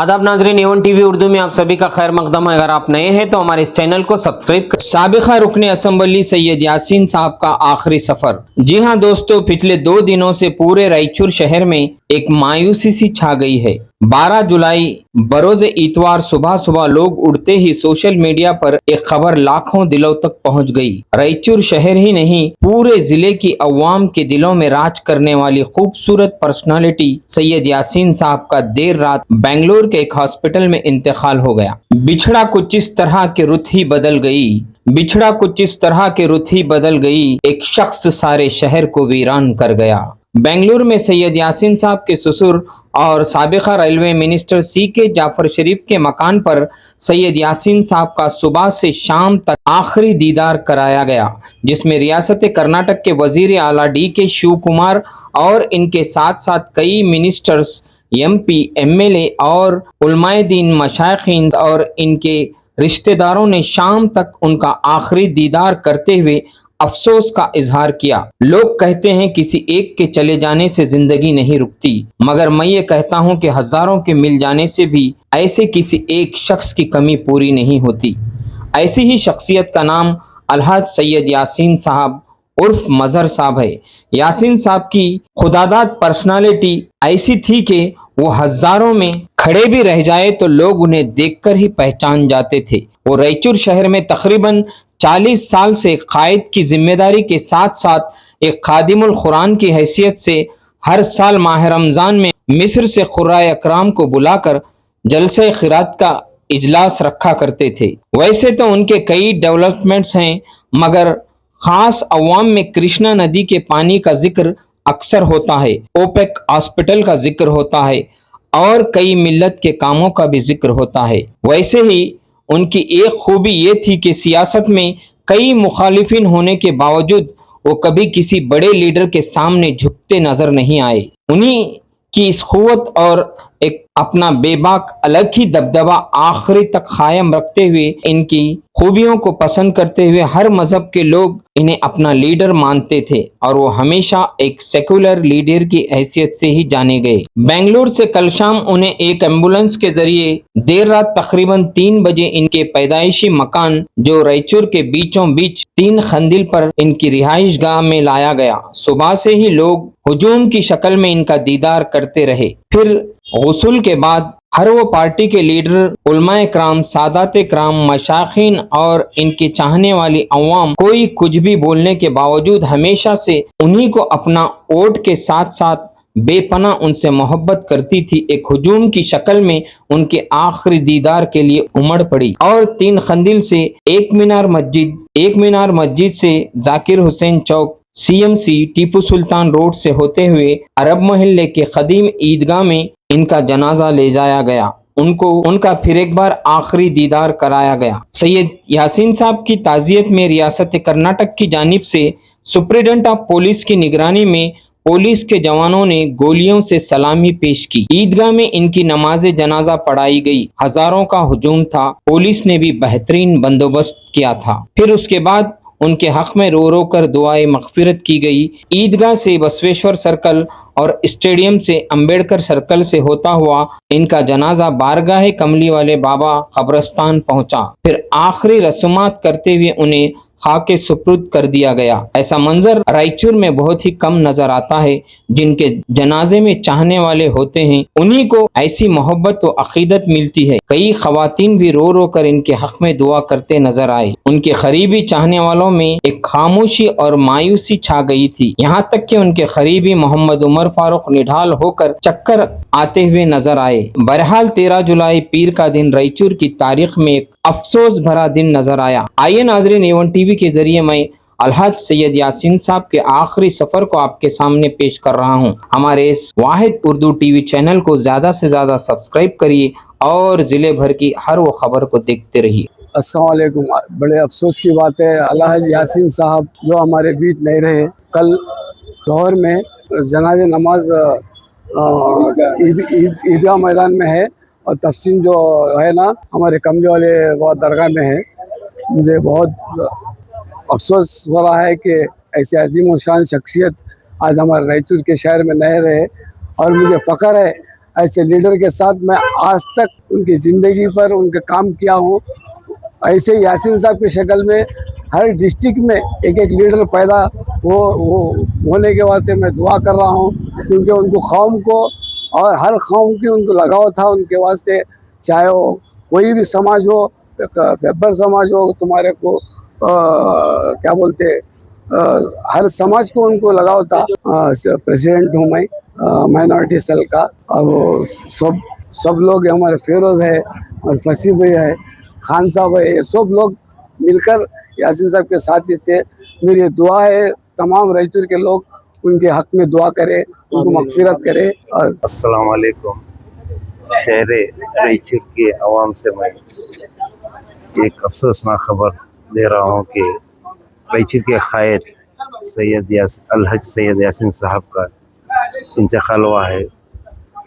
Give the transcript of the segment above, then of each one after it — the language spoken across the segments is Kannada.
आदाब नाजरीन, एवन टीवी उर्दू में आप सभी का खैर मकदम है। अगर आप नए हैं तो हमारे इस चैनल को सब्सक्राइब करें। साबिका रुकने असम्बली सैयद यासीन साहब का आखिरी सफर। जी हां दोस्तों, पिछले 2 दिनों से पूरे रायचूर शहर में एक मायूसी सी छा गई है। 12 जुलाई बरोज इतवार सुबह सुबह लोग उड़ते ही सोशल मीडिया पर एक खबर लाखों दिलों तक पहुंच गई। रायचूर शहर ही नहीं, पूरे जिले की अवाम के दिलों में राज करने वाली खूबसूरत पर्सनालिटी सैयद यासीन साहब का देर रात बेंगलुरु के एक हॉस्पिटल में इंतकाल हो गया। बिछड़ा कुछ इस तरह के रुत ही बदल गई, बिछड़ा कुछ इस तरह के रुत ही बदल गई, एक शख्स सारे शहर को वीरान कर गया। बेंगलुरु में सैयद यासीन साहब के ससुर और साबिका रेलवे मिनिस्टर CK जाफर शरीफ के मकान पर सैयद यासीन साहब का सुबह से शाम तक आखिरी दीदार कराया गया, जिसमें रियासत कर्नाटक के वजीर आला DK शिव कुमार और इनके साथ साथ कई मिनिस्टर्स, MP, MLA और उलमाए दीन, मशाइखीन और इनके रिश्तेदारों ने शाम तक उनका आखिरी दीदार करते हुए अफसोस का इजहार किया। लोग कहते हैं किसी एक के चले जाने से जिंदगी नहीं रुकती, मगर मैं ये कहता हूं कि हजारों के मिल जाने से भी ऐसे किसी एक शख्स की कमी पूरी नहीं होती। ऐसी ही शख्सियत का नाम अलहाज सैयद यासीन साहब उर्फ मजहर साहब है। यासीन साहब की खुदादाद पर्सनालिटी ऐसी थी कि वो हजारों में खड़े भी रह जाए तो लोग उन्हें देखकर ही पहचान जाते थे। वो रायचूर शहर में तकरीबन 40 साल से कायद की जिम्मेदारी के साथ साथ एक खादिमुल कुरान की हैसियत से हर साल माह रमजान में मिस्र से खुर्राए अकराम को बुलाकर जलसे खिरात का इजलास रखा करते थे। वैसे तो उनके कई डेवलपमेंट्स हैं, मगर खास अवाम में कृष्णा नदी के पानी का जिक्र अक्सर होता है, ओपेक हॉस्पिटल का जिक्र होता है और कई मिल्लत के कामों का भी जिक्र होता है। वैसे ही उनकी एक खूबी ये थी कि सियासत में कई मुखालिफिन होने के बावजूद वो कभी किसी बड़े लीडर के सामने झुकते नजर नहीं आए। उन्हीं की इस खुवत और एक अपना बेबाक अलग ही दबदबा आखिरी तक कायम रखते हुए, इनकी खूबियों को पसंद करते हुए हर मजहब के लोग इन्हें अपना लीडर मानते थे और वो हमेशा एक सेकुलर लीडर की हैसियत से ही जाने गए। बेंगलुरु से कल शाम उन्हें एक एम्बुलेंस के जरिए देर रात तकरीबन 3 बजे इनके पैदाइशी मकान जो रायचूर के बीचों बीच 3 खंदिल पर इनकी रिहाइश गाह में लाया गया। सुबह से ही लोग हुजूम की शक्ल में इनका दीदार करते रहे। फिर गुस्ल के बाद हर वो पार्टी के लीडर, उलमाए कराम, सादात कराम, मशाखीन और इनके चाहने वाली अवाम कोई कुछ भी बोलने के बावजूद हमेशा से उन्हीं को अपना वोट के साथ साथ बेपना उनसे मोहब्बत करती थी। एक हुजूम की शक्ल में उनके आखिरी दीदार के लिए उमड़ पड़ी और 3 खंदिल से एक मीनार मस्जिद से जाकिर हुसैन चौक, CMC, टीपू सुल्तान रोड से होते हुए अरब मोहल्ले के कदीम ईदगाह में इनका जनाजा ले जाया गया। उनका फिर एक बार आखिरी दीदार कराया गया। सैयद यासीन साहब की ताज़ियत में रियासत कर्नाटक की जानिब से सुप्रिटेंडेंट ऑफ पुलिस की निगरानी में पुलिस के जवानों ने गोलियों से सलामी पेश की। ईदगाह में इनकी नमाज जनाजा पढ़ाई गई। हजारों का हुजूम था, पुलिस ने भी बेहतरीन बंदोबस्त किया था। फिर उसके बाद उनके हक में रो रो कर दुआए मगफिरत की गई। ईदगाह से बसवेश्वर सर्कल और स्टेडियम से अंबेडकर सर्कल से होता हुआ इनका जनाजा बारगाह कमली वाले बाबा कब्रस्तान पहुंचा। फिर आखिरी रस्मात करते हुए उन्हें खाके सुपुर्द कर दिया गया। ऐसा मंजर रायचूर में बहुत ही कम नजर आता है। जिनके जनाजे में चाहने वाले होते हैं उन्हीं को ऐसी मोहब्बत व अकीदत मिलती है। कई खवातीन भी रो रो कर इनके हक में दुआ करते नजर आए। उनके करीबी चाहने वालों में एक खामोशी और मायूसी छा गई थी। यहाँ तक कि उनके करीबी मोहम्मद उमर फारूक निढाल होकर चक्कर आते हुए नजर आए। बहरहाल 13 जुलाई पीर का दिन रायचूर की तारीख में एक अफसोस भरा दिन नजर आया। आइए नाजरीन, एवन टीवी के जरिए मैं अलहाज सैयद यासीन साहब के आखिरी सफर को आपके सामने पेश कर रहा हूं। हमारे इस वाहिद उर्दू टीवी चैनल को ज्यादा से ज्यादा सब्सक्राइब करिए और जिले भर की हर वो खबर को देखते रहिए। अस्सलाम वालेकुम। बड़े अफसोस की बात है, अलहाज यासीन साहब जो हमारे बीच नहीं रहे। कल दोहर में जनाज़े नमाज ईदगाह मैदान में है और तफसीम जो है ना हमारे कमले वाले वो दरगाह में है। मुझे बहुत अफसोस हो रहा है कि ऐसे अजीम और शान शख्सियत आज हमारे रायचूर के शहर में नहीं रहे और मुझे फ़ख्र है ऐसे लीडर के साथ मैं आज तक उनकी ज़िंदगी पर उनके काम किया हूँ। ऐसे यासीन साहब की शक्ल में हर डिस्ट्रिक्ट में एक एक लीडर पैदा वो होने के वास्ते मैं दुआ कर रहा हूँ, क्योंकि उनको कौम को और हर कौम की उनको लगाव था उनके वास्ते। चाहे वो कोई भी समाज हो, गब्बर समाज हो, तुम्हारे को क्या बोलते हर समाज को उनको लगाव था। प्रेसिडेंट हूँ मैं माइनॉरिटी सेल का। और वो सब लोग हमारे फेरोज है और फसी भाई है, खान साहब है, ये सब लोग मिलकर यासीन साहब के साथ ही थे। मेरी दुआ है तमाम रायचूर के लोग उनके हक में दुआ करें, उनको मगफिरत करें। और अस्सलाम वालेकुम। शहर रायचूर के आवाम से मैं एक अफसोसनाक खबर दे रहा हूँ कि रायचूर के कायद अलहज सैयद यासीन साहब का इंतकाल हुआ है।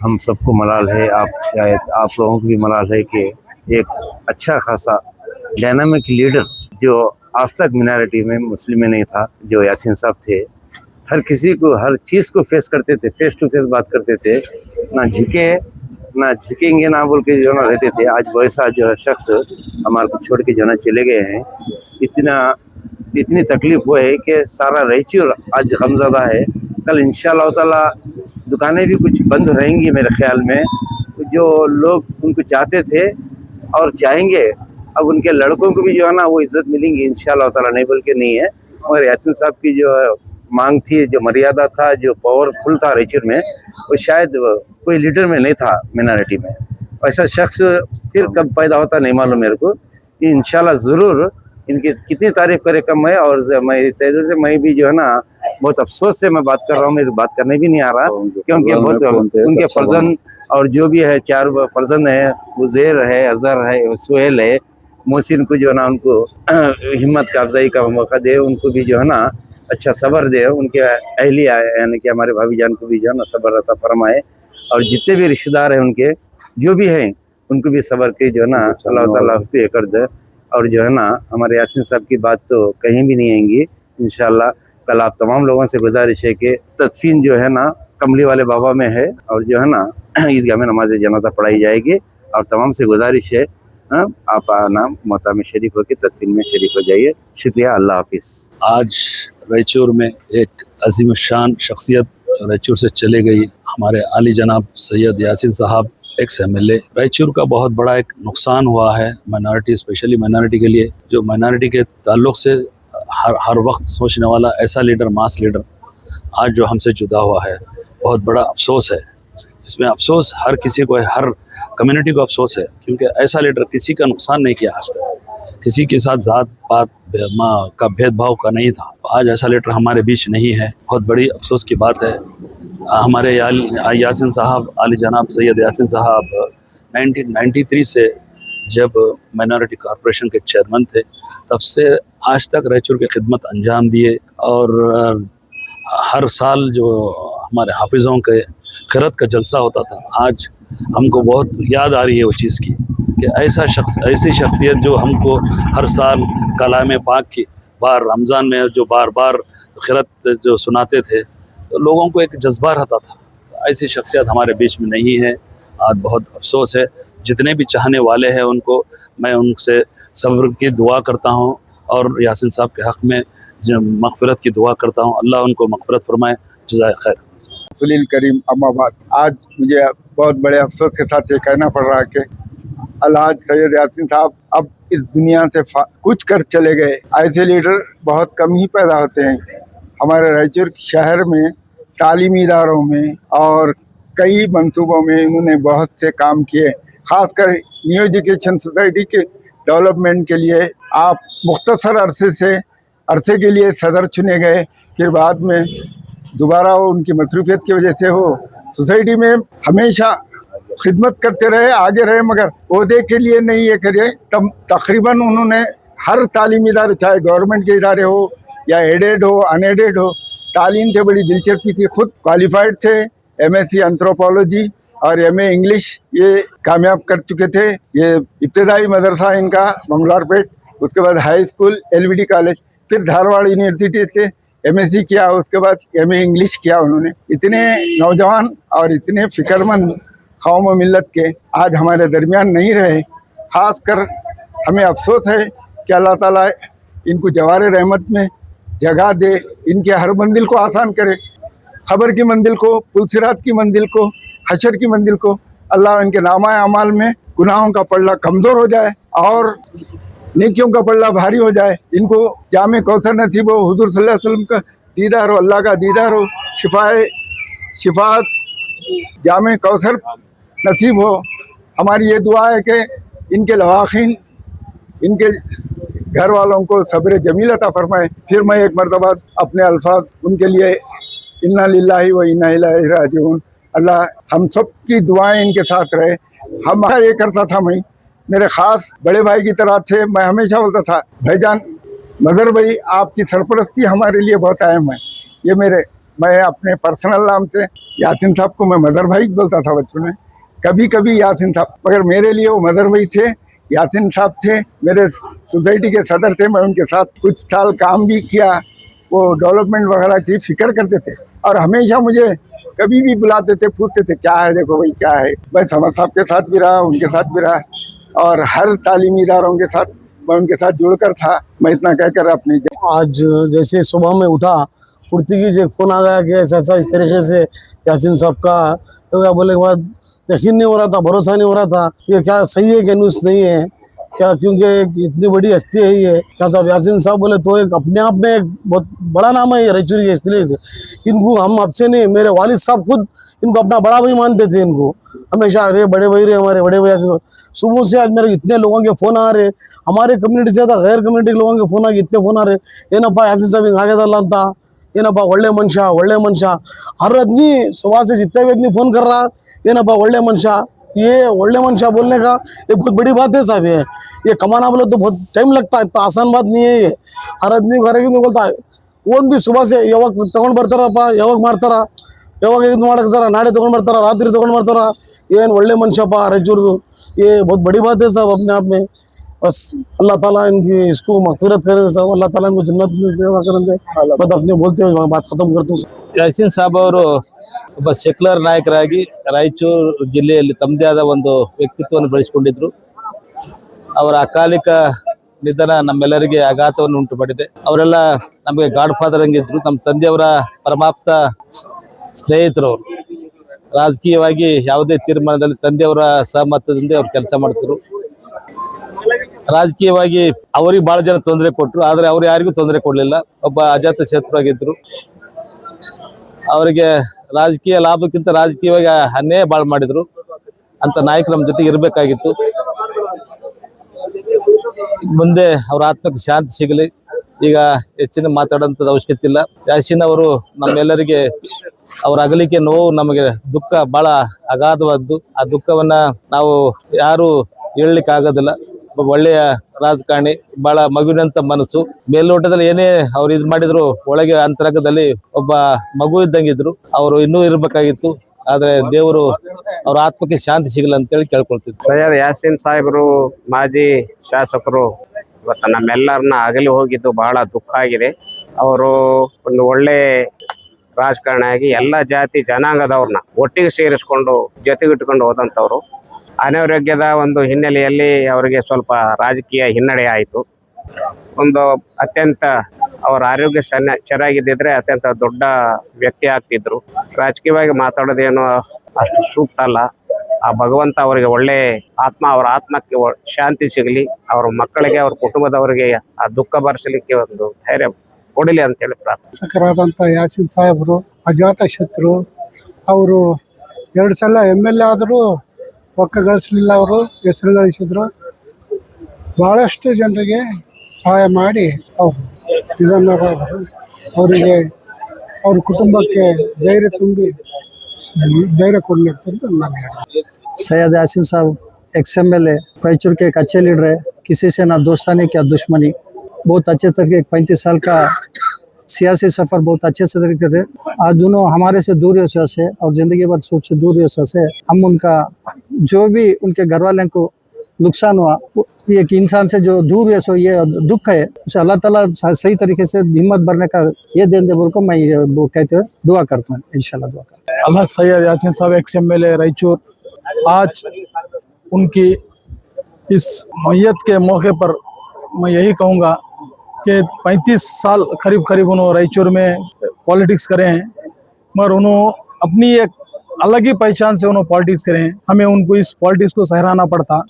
हम सबको मलाल है, शायद आप लोगों को भी मलाल है कि एक अच्छा खासा डायनामिक लीडर जो आज तक मिनॉरिटी में मुस्लिम में नहीं था, जो यासीन साहब थे, हर किसी को हर चीज़ को फेस करते थे, फेस टू फेस बात करते थे, ना झुकेंगे ना बोल के जो ना रहते थे। आज वैसा जो है शख्स हमारे को छोड़ के जो ना चले गए हैं, इतनी तकलीफ हुआ है कि सारा रायचूर आज गमज़दा है। कल इंशाअल्लाह ताला दुकानें भी कुछ बंद रहेंगी मेरे ख्याल में। जो लोग उनको चाहते थे और चाहेंगे, अब उनके लड़कों को भी जो है ना वो इज्जत मिलेंगी इंशाअल्लाह ताला, नहीं बोल के नहीं है। और यासीन साहब की जो मांग थी, जो मर्यादा था, जो पावरफुल था रायचूर में, वो शायद कोई लीडर में नहीं था मिनॉरिटी में। ऐसा शख्स फिर कब पैदा होता नहीं मालूम मेरे को। कि इंशाल्लाह ज़रूर इनकी कितनी तारीफ करे कम है। और मैं भी जो है ना बहुत अफसोस से मैं बात कर रहा हूँ, मेरे बात करने भी नहीं आ रहा, क्योंकि बहुत उनके फर्जंद और जो भी है 4 फर्जंद है, उज़ैर है, अज़हर है, सुहेल है, मोहसिन को जो है ना उनको हिम्मत का अफजाई का मौका दे, उनको भी जो है ना अच्छा सब्र दे, उनके अहलिया यानी कि हमारे भाभी जान को भी जो है ना सब्र अता फरमाए। और जितने भी रिश्तेदार हैं उनके जो भी हैं उनको भी सब्र के जो है ना अल्लाह ताला पे कर दे। और जो है ना हमारे यासीन साहब की बात तो कहीं भी नहीं आएंगी इंशाल्लाह। कल आप तमाम लोगों से गुजारिश है कि तदफीन जो है ना कमली वाले बाबा में है, और जो है ना ईदगाह में नमाज जनाजा पढ़ाई जाएगी। और तमाम से गुजारिश है आप नाम मोता में शरीक होकर तदफीन में शरीक हो जाइए। शुक्रिया, अल्लाह हाफिज़। आज रायचूर में एक अजीम शान शख्सियत रायचूर से चले गई, हमारे आली जनाब सैयद यासीन साहब, एक्स MLA। रायचूर का बहुत बड़ा एक नुकसान हुआ है माइनॉरिटी, स्पेशली माइनॉरिटी के लिए, जो माइनॉरिटी के ताल्लुक से हर वक्त सोचने वाला ऐसा लीडर, मास लीडर आज जो हमसे जुदा हुआ है, बहुत बड़ा अफसोस है। इसमें अफसोस हर किसी को है, हर कम्युनिटी को अफसोस है, क्योंकि ऐसा लीडर किसी का नुकसान नहीं किया आज तक, किसी के साथ जात पात का भेदभाव का नहीं था। आज ऐसा लीडर हमारे बीच नहीं है, बहुत बड़ी अफसोस की बात है। हमारे यासीन साहब, आली जनाब सैयद यासीन साहब 1993 से जब माइनॉरिटी कॉरपोरेशन के चेयरमैन थे, तब से आज तक रायचूर की खिदमत अंजाम दिए। और हर साल जो हमारे हाफिज़ों के खिरत का जलसा होता था, आज हमको बहुत याद आ रही है वो चीज़ की कि ऐसी शख्सियत जो हमको हर साल कलाम पाक की बार रमज़ान में जो बार बार खिरत जो सुनाते थे, तो लोगों को एक जज्बा रहता था। ऐसी शख्सियत हमारे बीच में नहीं है, आज बहुत अफसोस है। जितने भी चाहने वाले हैं उनको मैं उनसे सब्र की दुआ करता हूँ, और यासीन साहब के हक़ में मग़फ़िरत की दुआ करता हूँ। अल्लाह उनको मग़फ़िरत फरमाए। जज़ाए खैर। सुलील करीम अम्माबाद। आज मुझे बहुत बड़े अफसोस के साथ ये कहना पड़ रहा है कि अलहाज सैयद यासीन साहब अब इस दुनिया से कुछ कर चले गए। ऐसे लीडर बहुत कम ही पैदा होते हैं। हमारे रायचूर शहर में तालीमी इदारों में और कई मंसूबों में इन्होंने बहुत से काम किए। खासकर न्यू एजुकेशन सोसाइटी के डेवलपमेंट के लिए आप मुख्तसर अरसे के लिए सदर चुने गए, फिर बाद में दोबारा वो उनकी मसरूफियत की वजह से वो सोसाइटी में हमेशा खिदमत करते रहे, आगे रहे, मगर ओहदे के लिए नहीं ये करे। तब तकरीबन उन्होंने हर तालीमी इदारे, चाहे गवर्नमेंट के इदारे हो या एडेड हो अनएडेड हो, तालीम से बड़ी दिलचस्पी थी। खुद क्वालिफाइड थे, MSc एंथ्रोपोलॉजी और MA इंग्लिश ये कामयाब कर चुके थे। ये इब्तदाई मदरसा इनका मंगलारपेट, उसके बाद हाई स्कूल LVD कॉलेज, फिर धारवाड़ यूनिवर्सिटी से MSc किया, उसके बाद MA इंग्लिश किया उन्होंने। इतने नौजवान और इतने फिक्रमंद कौम व मिल्लत के आज हमारे दरमियान नहीं रहे। खासकर हमें अफसोस है कि अल्लाह ताला इनको जवार रहमत में जगह दे, इनके हर मंजिल को आसान करे, खबर की मंजिल को, पुलसिरात की मंजिल को, हशर की मंजिल को। अल्लाह इनके नामा अमाल में गुनाहों का पल्ला कमज़ोर हो जाए और नेकियों का पल्ला भारी हो जाए। इनको जामे कौसर नसीब हो, हुजूर सल्लल्लाहु अलैहि वसल्लम का दीदार हो, अल्लाह का दीदार हो, शिफात जामे कौसर नसीब हो। हमारी ये दुआ है कि इनके लवाखिन, इनके घर वालों को सब्र जमील अता फरमाए। फिर मैं एक मरतबा अपने अल्फाज उनके लिए इन्ना लिल्लाहि व इन्ना इलैहि राजिऊन। अल्लाह हम सब की दुआएं इनके साथ रहे। हम ये करता था, मैं मेरे ख़ास बड़े भाई की तरह थे। मैं हमेशा बोलता था, भाईजान मदर भाई आपकी सरपरस्ती हमारे लिए बहुत अहम है। ये मैं अपने पर्सनल नाम से यासीन साहब को मैं मदर भाई बोलता था बचपन में, कभी कभी यासीन साहब, मगर मेरे लिए वो मदर भाई थे। यासीन साहब थे, मेरे सोसाइटी के सदर थे। मैं उनके साथ कुछ साल काम भी किया, वो डेवलपमेंट वगैरह की फिक्र करते थे और हमेशा मुझे कभी भी बुलाते थे, पूछते थे क्या है, देखो भाई क्या है। मैं समद साहब के साथ भी रहा, उनके साथ भी रहा और हर तालीमी इदारों के साथ मैं उनके साथ जुड़कर था। मैं इतना कहकर अपनी आज जैसे सुबह में उठती की जो फ़ोन आ गया कि ऐसा इस तरीके से यासीन साहब का, तो क्या बोले के बाद यकीन नहीं हो रहा था, भरोसा नहीं हो रहा था ये क्या सही है कि न्यूज़ नहीं है क्या, क्योंकि इतनी बड़ी हस्ती है ये क्या साहब यासीन साहब बोले तो एक अपने आप में एक बहुत बड़ा नाम है ये रायचूर के। इसलिए इनको हम आपसे नहीं, मेरे वालिद साहब खुद इनको अपना बड़ा भाई मानते थे। इनको हमेशा अरे बड़े भाई रे, हमारे बड़े भाई। सुबह से आज मेरे इतने लोगों के फ़ोन आ रहे, हमारे कम्युनिटी से ज़्यादा गैर कम्युनिटी के लोगों के फ़ोन आगे इतने फ़ोन आ रहे, ಏನಪ್ಪ यासीन साहब ಹಿಂಗೆ ಆಗ್ಯದಲ್ಲ ಅಂತ, ಏನಪ್ಪ ಒಳ್ಳೆ ಮನುಷ್ಯ। हर आदमी सुबह से जितने भी आदमी फ़ोन कर रहा, ಏನಪ್ಪ ಒಳ್ಳೆ ಮನುಷ್ಯ। ये ಒಳ್ಳೆ मनुष्य बोलने का ये बहुत बड़ी बात है साहब। ये कमाना बोले तो बहुत टाइम लगता है, इतना आसान बात नहीं है ये। हर आदमी घर में बोलता है, कौन भी सुबह से ಯಾವಾಗ ತಗೊಂಡು ಬರ್ತಾರಪ್ಪ, ಯಾವಾಗ ಮಾಡ್ತಾರ, ಯಾವಾಗ ಇದು ಮಾಡಕ್ತಾರ, ನಾಳೆ ತಗೊಂಡು ಬರ್ತಾರ, ರಾತ್ರಿ ತಗೊಂಡು ಬರ್ತಾರ, ಏನು ಒಳ್ಳೆ ಮನುಷ್ಯಪ್ಪ रायचूर। ये बहुत बड़ी बात है साहब अपने आप में। बस अल्लाह ताला इनकी इसको मग़फ़िरत करे साहब, अल्लाह ताला इनको जन्नत में बस अपने बोलते हुए बात खत्म करता हूँ। ಯಾಸೀನ್ ಸಾಬ್ ಅವರು ಒಬ್ಬ ಸೆಕ್ಯುಲರ್ ನಾಯಕರಾಗಿ ರಾಯಚೂರು ಜಿಲ್ಲೆಯಲ್ಲಿ ತಮ್ಮದೇ ಆದ ಒಂದು ವ್ಯಕ್ತಿತ್ವವನ್ನು ಬೆಳೆಸಿಕೊಂಡಿದ್ರು. ಅವರ ಅಕಾಲಿಕ ನಿಧನ ನಮ್ಮೆಲ್ಲರಿಗೆ ಆಘಾತವನ್ನು ಉಂಟು ಮಾಡಿದೆ. ಅವರೆಲ್ಲ ನಮಗೆ ಗಾಡ್ ಫಾದರ್ ಹಂಗಿದ್ರು, ನಮ್ಮ ತಂದೆಯವರ ಪರಮಾಪ್ತ ಸ್ನೇಹಿತರು. ರಾಜಕೀಯವಾಗಿ ಯಾವುದೇ ತೀರ್ಮಾನದಲ್ಲಿ ತಂದೆಯವರ ಸಹಮತದಿಂದ ಅವ್ರು ಕೆಲಸ ಮಾಡ್ತಿದ್ರು. ರಾಜಕೀಯವಾಗಿ ಅವರಿಗೆ ಬಹಳ ಜನ ತೊಂದರೆ ಕೊಟ್ಟರು, ಆದರೆ ಅವ್ರು ಯಾರಿಗೂ ತೊಂದರೆ ಕೊಡಲಿಲ್ಲ. ಒಬ್ಬ ಅಜಾತ ಶತ್ರುವಾಗಿದ್ರು. ಅವರಿಗೆ ರಾಜಕೀಯ ಲಾಭಕ್ಕಿಂತ ರಾಜಕೀಯವಾಗಿ ಅನ್ಯಾಯ ಬಾಳ್ ಮಾಡಿದ್ರು. ಅಂತ ನಾಯಕರು ನಮ್ಮ ಜೊತೆಗೆ ಇರಬೇಕಾಗಿತ್ತು. ಮುಂದೆ ಅವ್ರ ಆತ್ಮಕ್ಕೆ ಶಾಂತಿ ಸಿಗಲಿ. ಈಗ ಹೆಚ್ಚಿನ ಮಾತಾಡೋಂಥದ್ದು ಅವಶ್ಯಕತೆ ಇಲ್ಲ. ಯಾಸೀನ್ ಅವರು ನಮ್ಮೆಲ್ಲರಿಗೆ ಅವರ ಅಗಲಿಕೆ ನೋವು, ನಮಗೆ ದುಃಖ ಬಹಳ ಅಗಾಧವಾದ್ದು. ಆ ದುಃಖವನ್ನ ನಾವು ಯಾರು ಹೇಳಲಿಕ್ಕೆ ಆಗೋದಿಲ್ಲ. ಒಬ್ಬ ಒಳ್ಳೆಯ ರಾಜಕಾರಣಿ, ಬಹಳ ಮಗುವಿನಂತ ಮನಸ್ಸು. ಮೇಲ್ನೋಟದಲ್ಲಿ ಏನೇ ಅವ್ರು ಇದು ಮಾಡಿದ್ರು, ಒಳಗೆ ಅಂತರಂಗದಲ್ಲಿ ಒಬ್ಬ ಮಗು ಇದ್ದಂಗಿದ್ರು. ಅವರು ಇನ್ನೂ ಇರಬೇಕಾಗಿತ್ತು, ಆದ್ರೆ ದೇವರು ಅವ್ರ ಆತ್ಮಕ್ಕೆ ಶಾಂತಿ ಸಿಗಲ್ಲ ಅಂತೇಳಿ ಕೇಳ್ಕೊಳ್ತಿದ್ರು. ಸೈಯದ್ ಯಾಸೀನ್ ಸಾಹೇಬರು ಮಾಜಿ ಶಾಸಕರು ಇವತ್ತು ನಮ್ಮೆಲ್ಲರನ್ನ ಅಗಲಿ ಹೋಗಿದ್ದು ಬಹಳ ದುಃಖ ಆಗಿದೆ. ಅವರು ಒಂದು ಒಳ್ಳೆ ರಾಜಕಾರಣಿಯಾಗಿ ಎಲ್ಲ ಜಾತಿ ಜನಾಂಗದವ್ರನ್ನ ಒಟ್ಟಿಗೆ ಸೇರಿಸ್ಕೊಂಡು ಜೊತೆಗಿಟ್ಕೊಂಡು ಹೋದಂಥವ್ರು. ಅನಾರೋಗ್ಯದ ಒಂದು ಹಿನ್ನೆಲೆಯಲ್ಲಿ ಅವರಿಗೆ ಸ್ವಲ್ಪ ರಾಜಕೀಯ ಹಿನ್ನಡೆ ಆಯಿತು. ಒಂದು ಅತ್ಯಂತ ಅವರ ಆರೋಗ್ಯ ಚೆನ್ನಾಗಿದ್ದಿದ್ರೆ ಅತ್ಯಂತ ದೊಡ್ಡ ವ್ಯಕ್ತಿ ಆಗ್ತಿದ್ರು. ರಾಜಕೀಯವಾಗಿ ಮಾತಾಡೋದೇನು ಅಷ್ಟು ಸೂಕ್ತ ಅಲ್ಲ. ಆ ಭಗವಂತ ಅವರಿಗೆ ಒಳ್ಳೆ ಅವರ ಆತ್ಮಕ್ಕೆ ಶಾಂತಿ ಸಿಗಲಿ, ಅವರ ಮಕ್ಕಳಿಗೆ, ಅವ್ರ ಕುಟುಂಬದವರಿಗೆ ಆ ದುಃಖ ಭರಿಸಲಿಕ್ಕೆ ಒಂದು ಧೈರ್ಯ ಕೊಡಲಿ ಅಂತೇಳಿ ಪ್ರಾರ್ಥನೆ. ಶಾಸಕರಾದಂಥ ಯಾಸೀನ್ ಸಾಹೇಬರು ಅಜಾತ ಶತ್ರು. ಅವರು 2 ಸಲ MLA ಆದರೂ ರೊಕ್ಕ ಗಳಿಸಲಿಲ್ಲ, ಅವರು ಹೆಸರು ಗಳಿಸಿದ್ರು. ಭಾಳಷ್ಟು ಜನರಿಗೆ ಸಹಾಯ ಮಾಡಿ ಅವರು ಅವರಿಗೆ ಅವ್ರ ಕುಟುಂಬಕ್ಕೆ ಧೈರ್ಯ ತುಂಬಿ ಧೈರ್य ಕೊಡಲಿ ಅಂತ ನಾನು ಹೇಳ್ತೀನಿ. सैयद यासीन साहब XMLA रायचूर के एक अच्छे लीडर है, किसी से ना दोस्तानी क्या दुश्मनी। बहुत अच्छे तरीके 35 साल का सियासी सफर बहुत अच्छे से तरीके थे। आज दोनों हमारे से दूर से और जिंदगी भर सुख से दूर से हम उनका जो भी उनके घर वाले को नुकसान हुआ, एक इंसान से जो दूर है सो ये दुख है, उसे अल्लाह ताला सही तरीके से हिम्मत भरने का ये देन दे बोल को मैं वो कहते हुए दुआ करता हूँ। इंशाल्लाह दुआ करता हूँ। अल्लाह सैयद यासीन साहब XMLA रायचूर आज उनकी इस मैयत के मौके पर मैं यही कहूँगा कि 35 साल करीब करीब उन्होंने रायचूर में पॉलिटिक्स करे हैं, मगर उन्होंने अपनी एक अलग ही पहचान से उन्होंने पॉलिटिक्स करे हैं। हमें उनको इस पॉलिटिक्स को सराहना पड़ता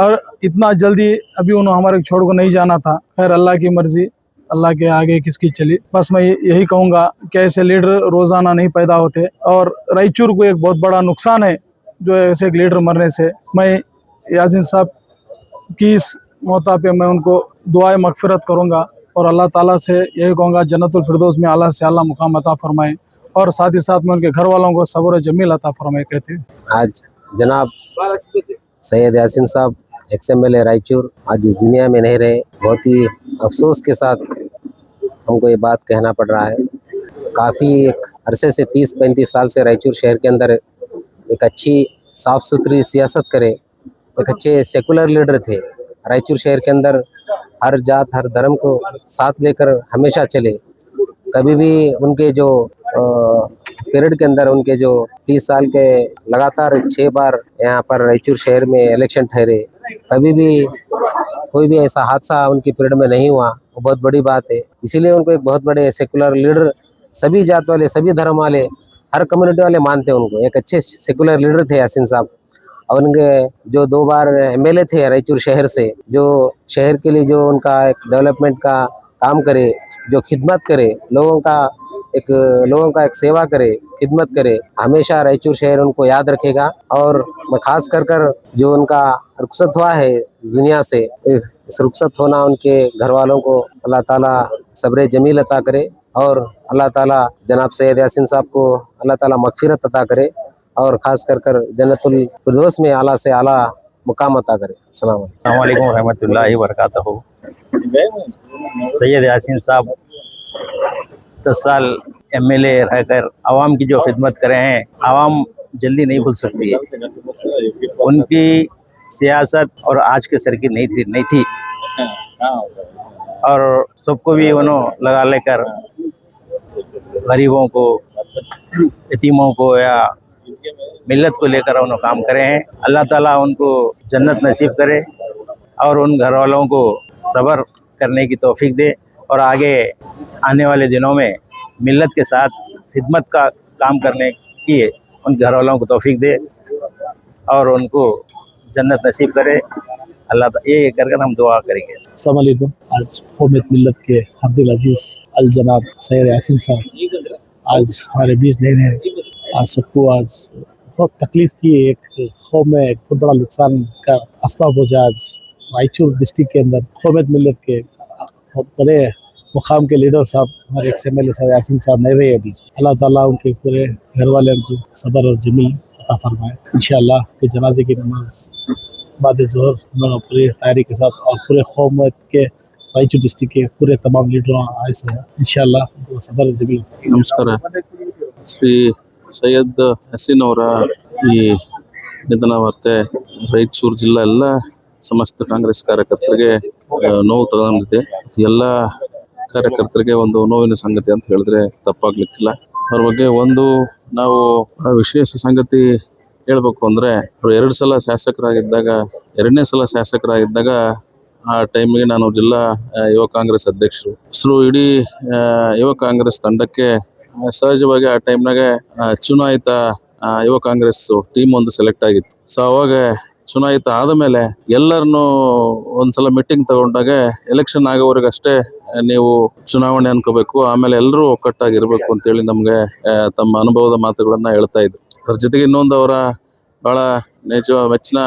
और इतना जल्दी अभी उन्होंने हमारे छोड़ को नहीं जाना था। खैर अल्लाह की मर्जी, अल्लाह के आगे किसकी चली। बस मैं यही कहूँगा कि ऐसे लीडर रोजाना नहीं पैदा होते और रायचूर को एक बहुत बड़ा नुकसान है जो ऐसे एक लीडर मरने से। मैं यासीन साहब की इस मौता पे मैं उनको दुआए मगफिरत करूँगा और अल्लाह ताला से यही कहूँगा जन्नतुल फिरदौस में आला से आला मुकाम अता फरमाए और साथ ही साथ में उनके घर वालों को सब्र जमील अता फरमाए कहते हैं। आज जनाब सैयद यासीन साहब XMLA रायचूर आज इस दुनिया में नहीं रहे। बहुत ही अफसोस के साथ हमको ये बात कहना पड़ रहा है। काफ़ी एक अरसे से 30-35 साल से रायचूर शहर के अंदर एक अच्छी साफ़ सुथरी सियासत करे, एक अच्छे सेकुलर लीडर थे। रायचूर शहर के अंदर हर जात हर धर्म को साथ लेकर हमेशा चले। कभी भी उनके जो पीरियड के अंदर उनके जो 30 साल के लगातार 6 बार यहाँ पर रायचूर शहर में इलेक्शन ठहरे, कभी भी कोई भी ऐसा हादसा उनकी पीरियड में नहीं हुआ, वो बहुत बड़ी बात है। इसीलिए उनको एक बहुत बड़े सेकुलर लीडर सभी जात वाले, सभी धर्म वाले, हर कम्युनिटी वाले मानते हैं उनको। एक अच्छे सेकुलर लीडर थे यासीन साहब। और उनके जो 2 बार MLA थे रायचूर शहर से, जो शहर के लिए जो उनका एक डेवलपमेंट का काम करे, जो खिदमत करे, लोगों का एक सेवा करे, खिदमत करे, हमेशा रायचूर शहर उनको याद रखेगा। और मैं खास कर जो उनका रुखसत हुआ है इस दुनिया से, इस रुखसत होना उनके घर वालों को अल्लाह ताला सब्र जमील अता करे और अल्लाह ताला जनाब सैयद यासीन साहब को अल्लाह ताला मगफिरत अता करे और खास कर जन्नतुल फिरदौस में आला से आला मुकाम अता करे। अस्सलाम वालेकुम रहमतुल्लाहि व बरकातहू। सैयद यासीन साहब 10 साल MLA रहकर आवाम की जो खिदमत करे हैं, आवाम जल्दी नहीं भूल सकती है। उनकी सियासत और आज के सर की नहीं थी और सबको भी उन्होंने लगा लेकर गरीबों को, यतीमों को या मिल्लत को लेकर उन्होंने काम करे हैं। अल्लाह ताला उनको जन्नत नसीब करे और उन घर वालों को सब्र करने की तौफीक दे और आगे आने वाले दिनों में मिल्लत के साथ खिदमत का काम करने की उन घर वालों को तौफीक दे और उनको जन्नत नसीब करे। अल्लाह ये कर हम दुआ करेंगे। अस्सलाम वालेकुम। आज कौमियत मिल्लत के अब्दुल अजीज अल जनाब सैयद यासीन साहब आज हमारे बीच नहीं रहे। आज सबको आज बहुत तकलीफ की एक कौम में एक बहुत बड़ा नुकसान का असबाब हो जाए। आज रायचूर डिस्ट्रिक्ट के अंदर कौमियत मिल्लत के बहुत बड़े मुकाम के लीडर साहब हमारे XMLA साहब यासीन साहब नहीं रहे अभी। अल्लाह ताला उनके पूरे घर वाले को सब्र और जमील अता फरमाए। इंशाअल्लाह के जनाजे की नमाज बाद ज़ोहर हम लोग पूरी तैयारी के साथ और पूरे कौमियत के रायचूर डिस्ट्रिक्ट के पूरे तमाम लीडरों आए से इंशाअल्लाह सब्र जमील। ನಮಸ್ಕಾರ। ಶ್ರೀ ಸೈಯದ್ ಹಸೀನ್ ಅವರ ಈ ನಿಧನ ವಾರ್ತೆ ರಾಯಚೂರು ಜಿಲ್ಲಾ ಎಲ್ಲ ಸಮಸ್ತ ಕಾಂಗ್ರೆಸ್ ಕಾರ್ಯಕರ್ತರಿಗೆ ನೋವು ತಗೊಂಡಿದೆ। ಎಲ್ಲ ಕಾರ್ಯಕರ್ತರಿಗೆ ಒಂದು ನೋವಿನ ಸಂಗತಿ ಅಂತ ಹೇಳಿದ್ರೆ ತಪ್ಪಾಗ್ಲಿಕ್ಕಿಲ್ಲ। ಅವ್ರ ಬಗ್ಗೆ ಒಂದು ನಾವು ವಿಶೇಷ ಸಂಗತಿ ಹೇಳ್ಬೇಕು ಅಂದ್ರೆ, ಅವರು 2 ಸಲ ಶಾಸಕರಾಗಿದ್ದಾಗ, 2ನೇ ಸಲ ಶಾಸಕರಾಗಿದ್ದಾಗ ಆ ಟೈಮಿಗೆ ನಾನು ಜಿಲ್ಲಾ ಯುವ ಕಾಂಗ್ರೆಸ್ ಅಧ್ಯಕ್ಷರು ಇಡೀ ಯುವ ಕಾಂಗ್ರೆಸ್ ತಂಡಕ್ಕೆ ಸಹಜವಾಗಿ ಆ ಟೈಮ್ನಾಗೆ ಚುನಾಯಿತ ಯುವ ಕಾಂಗ್ರೆಸ್ ಟೀಮ್ ಒಂದು ಸೆಲೆಕ್ಟ್ ಆಗಿತ್ತು. ಸೊ ಅವಾಗ ಚುನಾಯಿತ ಆದಮೇಲೆ ಎಲ್ಲರನ್ನು ಒಂದ್ಸಲ ಮೀಟಿಂಗ್ ತಗೊಂಡಾಗ ಎಲೆಕ್ಷನ್ ಆಗೋವರೆಗಷ್ಟೇ ನೀವು ಚುನಾವಣೆ ಅನ್ಕೋಬೇಕು, ಆಮೇಲೆ ಎಲ್ಲರೂ ಒಕ್ಕಟ್ಟಾಗಿರ್ಬೇಕು ಅಂತೇಳಿ ನಮ್ಗೆ ತಮ್ಮ ಅನುಭವದ ಮಾತುಗಳನ್ನ ಹೇಳ್ತಾ ಇದ್ರು. ಅದ್ರ ಜೊತೆಗೆ ಇನ್ನೊಂದು ಅವರ ಬಹಳ ಮೆಚ್ಚಿನ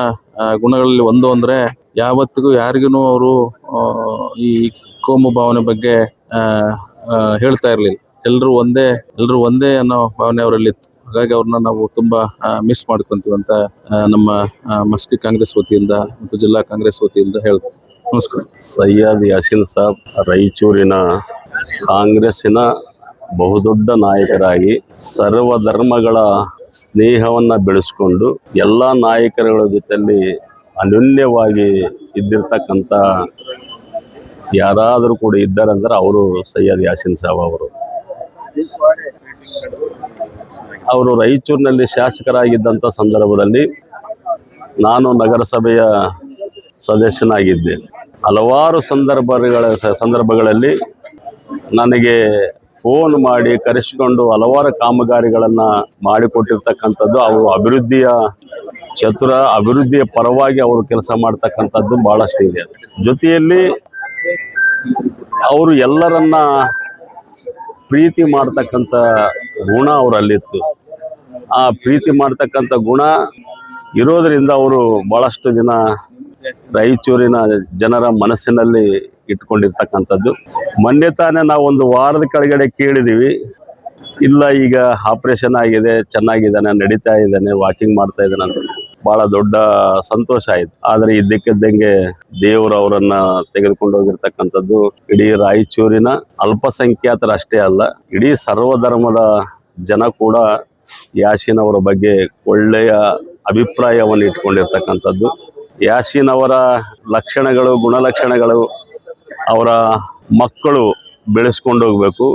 ಗುಣಗಳಲ್ಲಿ ಒಂದು ಅಂದ್ರೆ ಯಾವತ್ತಿಗೂ ಯಾರಿಗೂ ಅವರು ಈ ಕೋಮು ಭಾವನೆ ಬಗ್ಗೆ ಹೇಳ್ತಾ ಇರ್ಲಿಲ್ಲ. ಎಲ್ರು ಒಂದೇ ಅನ್ನೋ ಭಾವನೆ ಅವರಲ್ಲಿ ಇತ್ತು. ಹಾಗಾಗಿ ಅವ್ರನ್ನ ನಾವು ತುಂಬಾ ಮಿಸ್ ಮಾಡ್ಕೊಂತೀವಿ ಅಂತ ನಮ್ಮ ಮಸ್ಕಿ ಕಾಂಗ್ರೆಸ್ ವತಿಯಿಂದ ಮತ್ತು ಜಿಲ್ಲಾ ಕಾಂಗ್ರೆಸ್ ವತಿಯಿಂದ ಹೇಳ್ತೀವಿ. ನಮಸ್ಕಾರ. ಸೈಯದ್ ಯಾಸೀನ್ ಸಾಬ್ ರಾಯಚೂರಿನ ಕಾಂಗ್ರೆಸ್ಸಿನ ಬಹುದೊಡ್ಡ ನಾಯಕರಾಗಿ ಸರ್ವಧರ್ಮಗಳ ಸ್ನೇಹವನ್ನ ಬೆಳೆಸ್ಕೊಂಡು ಎಲ್ಲ ನಾಯಕರುಗಳ ಜೊತೆಯಲ್ಲಿ ಅನನ್ಯವಾಗಿ ಇದ್ದಿರ್ತಕ್ಕಂಥ ಯಾರಾದರೂ ಕೂಡ ಇದ್ದಾರಂದ್ರೆ ಅವರು ಸೈಯದ್ ಯಾಸೀನ್ ಸಾಬ್ ಅವರು ರಾಯಚೂರಿನಲ್ಲಿ ಶಾಸಕರಾಗಿದ್ದಂಥ ಸಂದರ್ಭದಲ್ಲಿ ನಾನು ನಗರಸಭೆಯ ಸದಸ್ಯನಾಗಿದ್ದೇನೆ. ಹಲವಾರು ಸಂದರ್ಭಗಳಲ್ಲಿ ನನಗೆ ಫೋನ್ ಮಾಡಿ ಕರೆಸಿಕೊಂಡು ಹಲವಾರು ಕಾಮಗಾರಿಗಳನ್ನು ಮಾಡಿಕೊಟ್ಟಿರ್ತಕ್ಕಂಥದ್ದು. ಅವರು ಅಭಿವೃದ್ಧಿಯ ಪರವಾಗಿ ಅವರು ಕೆಲಸ ಮಾಡ್ತಕ್ಕಂಥದ್ದು ಬಹಳಷ್ಟು ಇದೆ. ಜೊತೆಯಲ್ಲಿ ಅವರು ಎಲ್ಲರನ್ನ ಪ್ರೀತಿ ಮಾಡ್ತಕ್ಕಂಥ ಗುಣ ಅವರಲ್ಲಿತ್ತು. ಆ ಪ್ರೀತಿ ಮಾಡ್ತಕ್ಕಂಥ ಗುಣ ಇರೋದರಿಂದ ಅವರು ಬಹಳಷ್ಟು ದಿನ ರಾಯಚೂರಿನ ಜನರ ಮನಸ್ಸಿನಲ್ಲಿ ಇಟ್ಕೊಂಡಿರ್ತಕ್ಕಂಥದ್ದು. ಮೊನ್ನೆ ತಾನೇ ನಾವು ಒಂದು ವಾರದ ಕೆಳಗಡೆ ಕೇಳಿದೀವಿ, ಇಲ್ಲ ಈಗ ಆಪರೇಷನ್ ಆಗಿದೆ, ಚೆನ್ನಾಗಿದ್ದಾನೆ, ನಡೀತಾ ಇದ್ದಾನೆ, ವಾಕಿಂಗ್ ಮಾಡ್ತಾ ಇದ್ದಾನೆ ಅಂತ ಬಹಳ ದೊಡ್ಡ ಸಂತೋಷ ಆಯ್ತು. ಆದರೆ ಇದ್ದಕ್ಕಿದ್ದಂಗೆ ದೇವರು ಅವರನ್ನ ತೆಗೆದುಕೊಂಡು ಹೋಗಿರ್ತಕ್ಕಂಥದ್ದು ಇಡೀ ರಾಯಚೂರಿನ ಅಲ್ಪಸಂಖ್ಯಾತರಷ್ಟೇ ಅಲ್ಲ, ಇಡೀ ಸರ್ವಧರ್ಮದ ಜನ ಕೂಡ ಯಾಸೀನ್ ಅವರ ಬಗ್ಗೆ ಒಳ್ಳೆಯ ಅಭಿಪ್ರಾಯವನ್ನು ಇಟ್ಕೊಂಡಿರ್ತಕ್ಕಂಥದ್ದು. ಯಾಸೀನ್ ಅವರ ಲಕ್ಷಣಗಳು, ಗುಣಲಕ್ಷಣಗಳು ಅವರ ಮಕ್ಕಳು ಬೆಳೆಸ್ಕೊಂಡು ಹೋಗ್ಬೇಕು.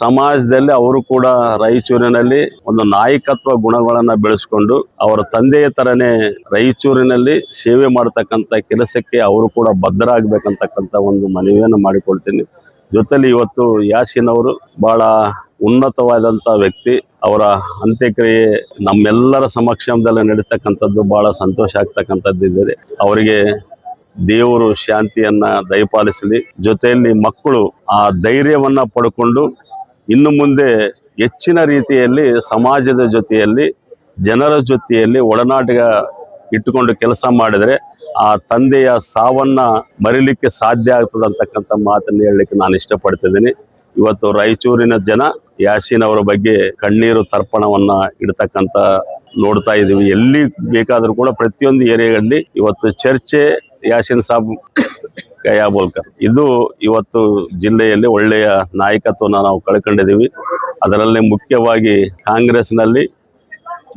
ಸಮಾಜದಲ್ಲಿ ಅವರು ಕೂಡ ರಾಯಚೂರಿನಲ್ಲಿ ಒಂದು ನಾಯಕತ್ವ ಗುಣಗಳನ್ನು ಬೆಳೆಸ್ಕೊಂಡು ಅವರ ತಂದೆಯ ತರನೇ ರಾಯಚೂರಿನಲ್ಲಿ ಸೇವೆ ಮಾಡ್ತಕ್ಕಂಥ ಕೆಲಸಕ್ಕೆ ಅವರು ಕೂಡ ಬದ್ಧರಾಗಬೇಕಂತಕ್ಕಂಥ ಒಂದು ಮನವಿಯನ್ನು ಮಾಡಿಕೊಳ್ತೀನಿ. ಜೊತೆಲಿ ಇವತ್ತು ಯಾಸೀನ್ ಅವರು ಬಹಳ ಉನ್ನತವಾದಂಥ ವ್ಯಕ್ತಿ. ಅವರ ಅಂತ್ಯಕ್ರಿಯೆ ನಮ್ಮೆಲ್ಲರ ಸಮಕ್ಷಮದಲ್ಲಿ ನಡೀತಕ್ಕಂಥದ್ದು ಬಹಳ ಸಂತೋಷ ಆಗ್ತಕ್ಕಂಥದ್ದಿದೆ. ಅವರಿಗೆ ದೇವರು ಶಾಂತಿಯನ್ನ ದಯಪಾಲಿಸಲಿ. ಜೊತೆಯಲ್ಲಿ ಮಕ್ಕಳು ಆ ಧೈರ್ಯವನ್ನ ಪಡ್ಕೊಂಡು ಇನ್ನು ಮುಂದೆ ಹೆಚ್ಚಿನ ರೀತಿಯಲ್ಲಿ ಸಮಾಜದ ಜೊತೆಯಲ್ಲಿ, ಜನರ ಜೊತೆಯಲ್ಲಿ ಒಡನಾಟ ಇಟ್ಟುಕೊಂಡು ಕೆಲಸ ಮಾಡಿದರೆ ಆ ತಂದೆಯ ಸಾವನ್ನ ಮರಿಲಿಕ್ಕೆ ಸಾಧ್ಯ ಆಗ್ತದೆ ಅಂತಕ್ಕಂಥ ಮಾತನ್ನು ಹೇಳಲಿಕ್ಕೆ ನಾನು ಇಷ್ಟಪಡ್ತಿದ್ದೀನಿ. ಇವತ್ತು ರಾಯಚೂರಿನ ಜನ ಯಾಸೀನ್ ಅವರ ಬಗ್ಗೆ ಕಣ್ಣೀರು ತರ್ಪಣವನ್ನ ಇಡ್ತಕ್ಕಂಥ ನೋಡ್ತಾ ಇದೀವಿ. ಎಲ್ಲಿ ಬೇಕಾದ್ರೂ ಕೂಡ ಪ್ರತಿಯೊಂದು ಏರಿಯಾಗಳಲ್ಲಿ ಇವತ್ತು ಚರ್ಚೆ ಯಾಸೀನ್ ಸಾಬ್ ಗಯಾ ಬೋಲ್ಕರ್. ಇದು ಇವತ್ತು ಜಿಲ್ಲೆಯಲ್ಲಿ ಒಳ್ಳೆಯ ನಾಯಕತ್ವನ ನಾವು ಕಳ್ಕೊಂಡಿದ್ದೀವಿ. ಅದರಲ್ಲಿ ಮುಖ್ಯವಾಗಿ ಕಾಂಗ್ರೆಸ್ನಲ್ಲಿ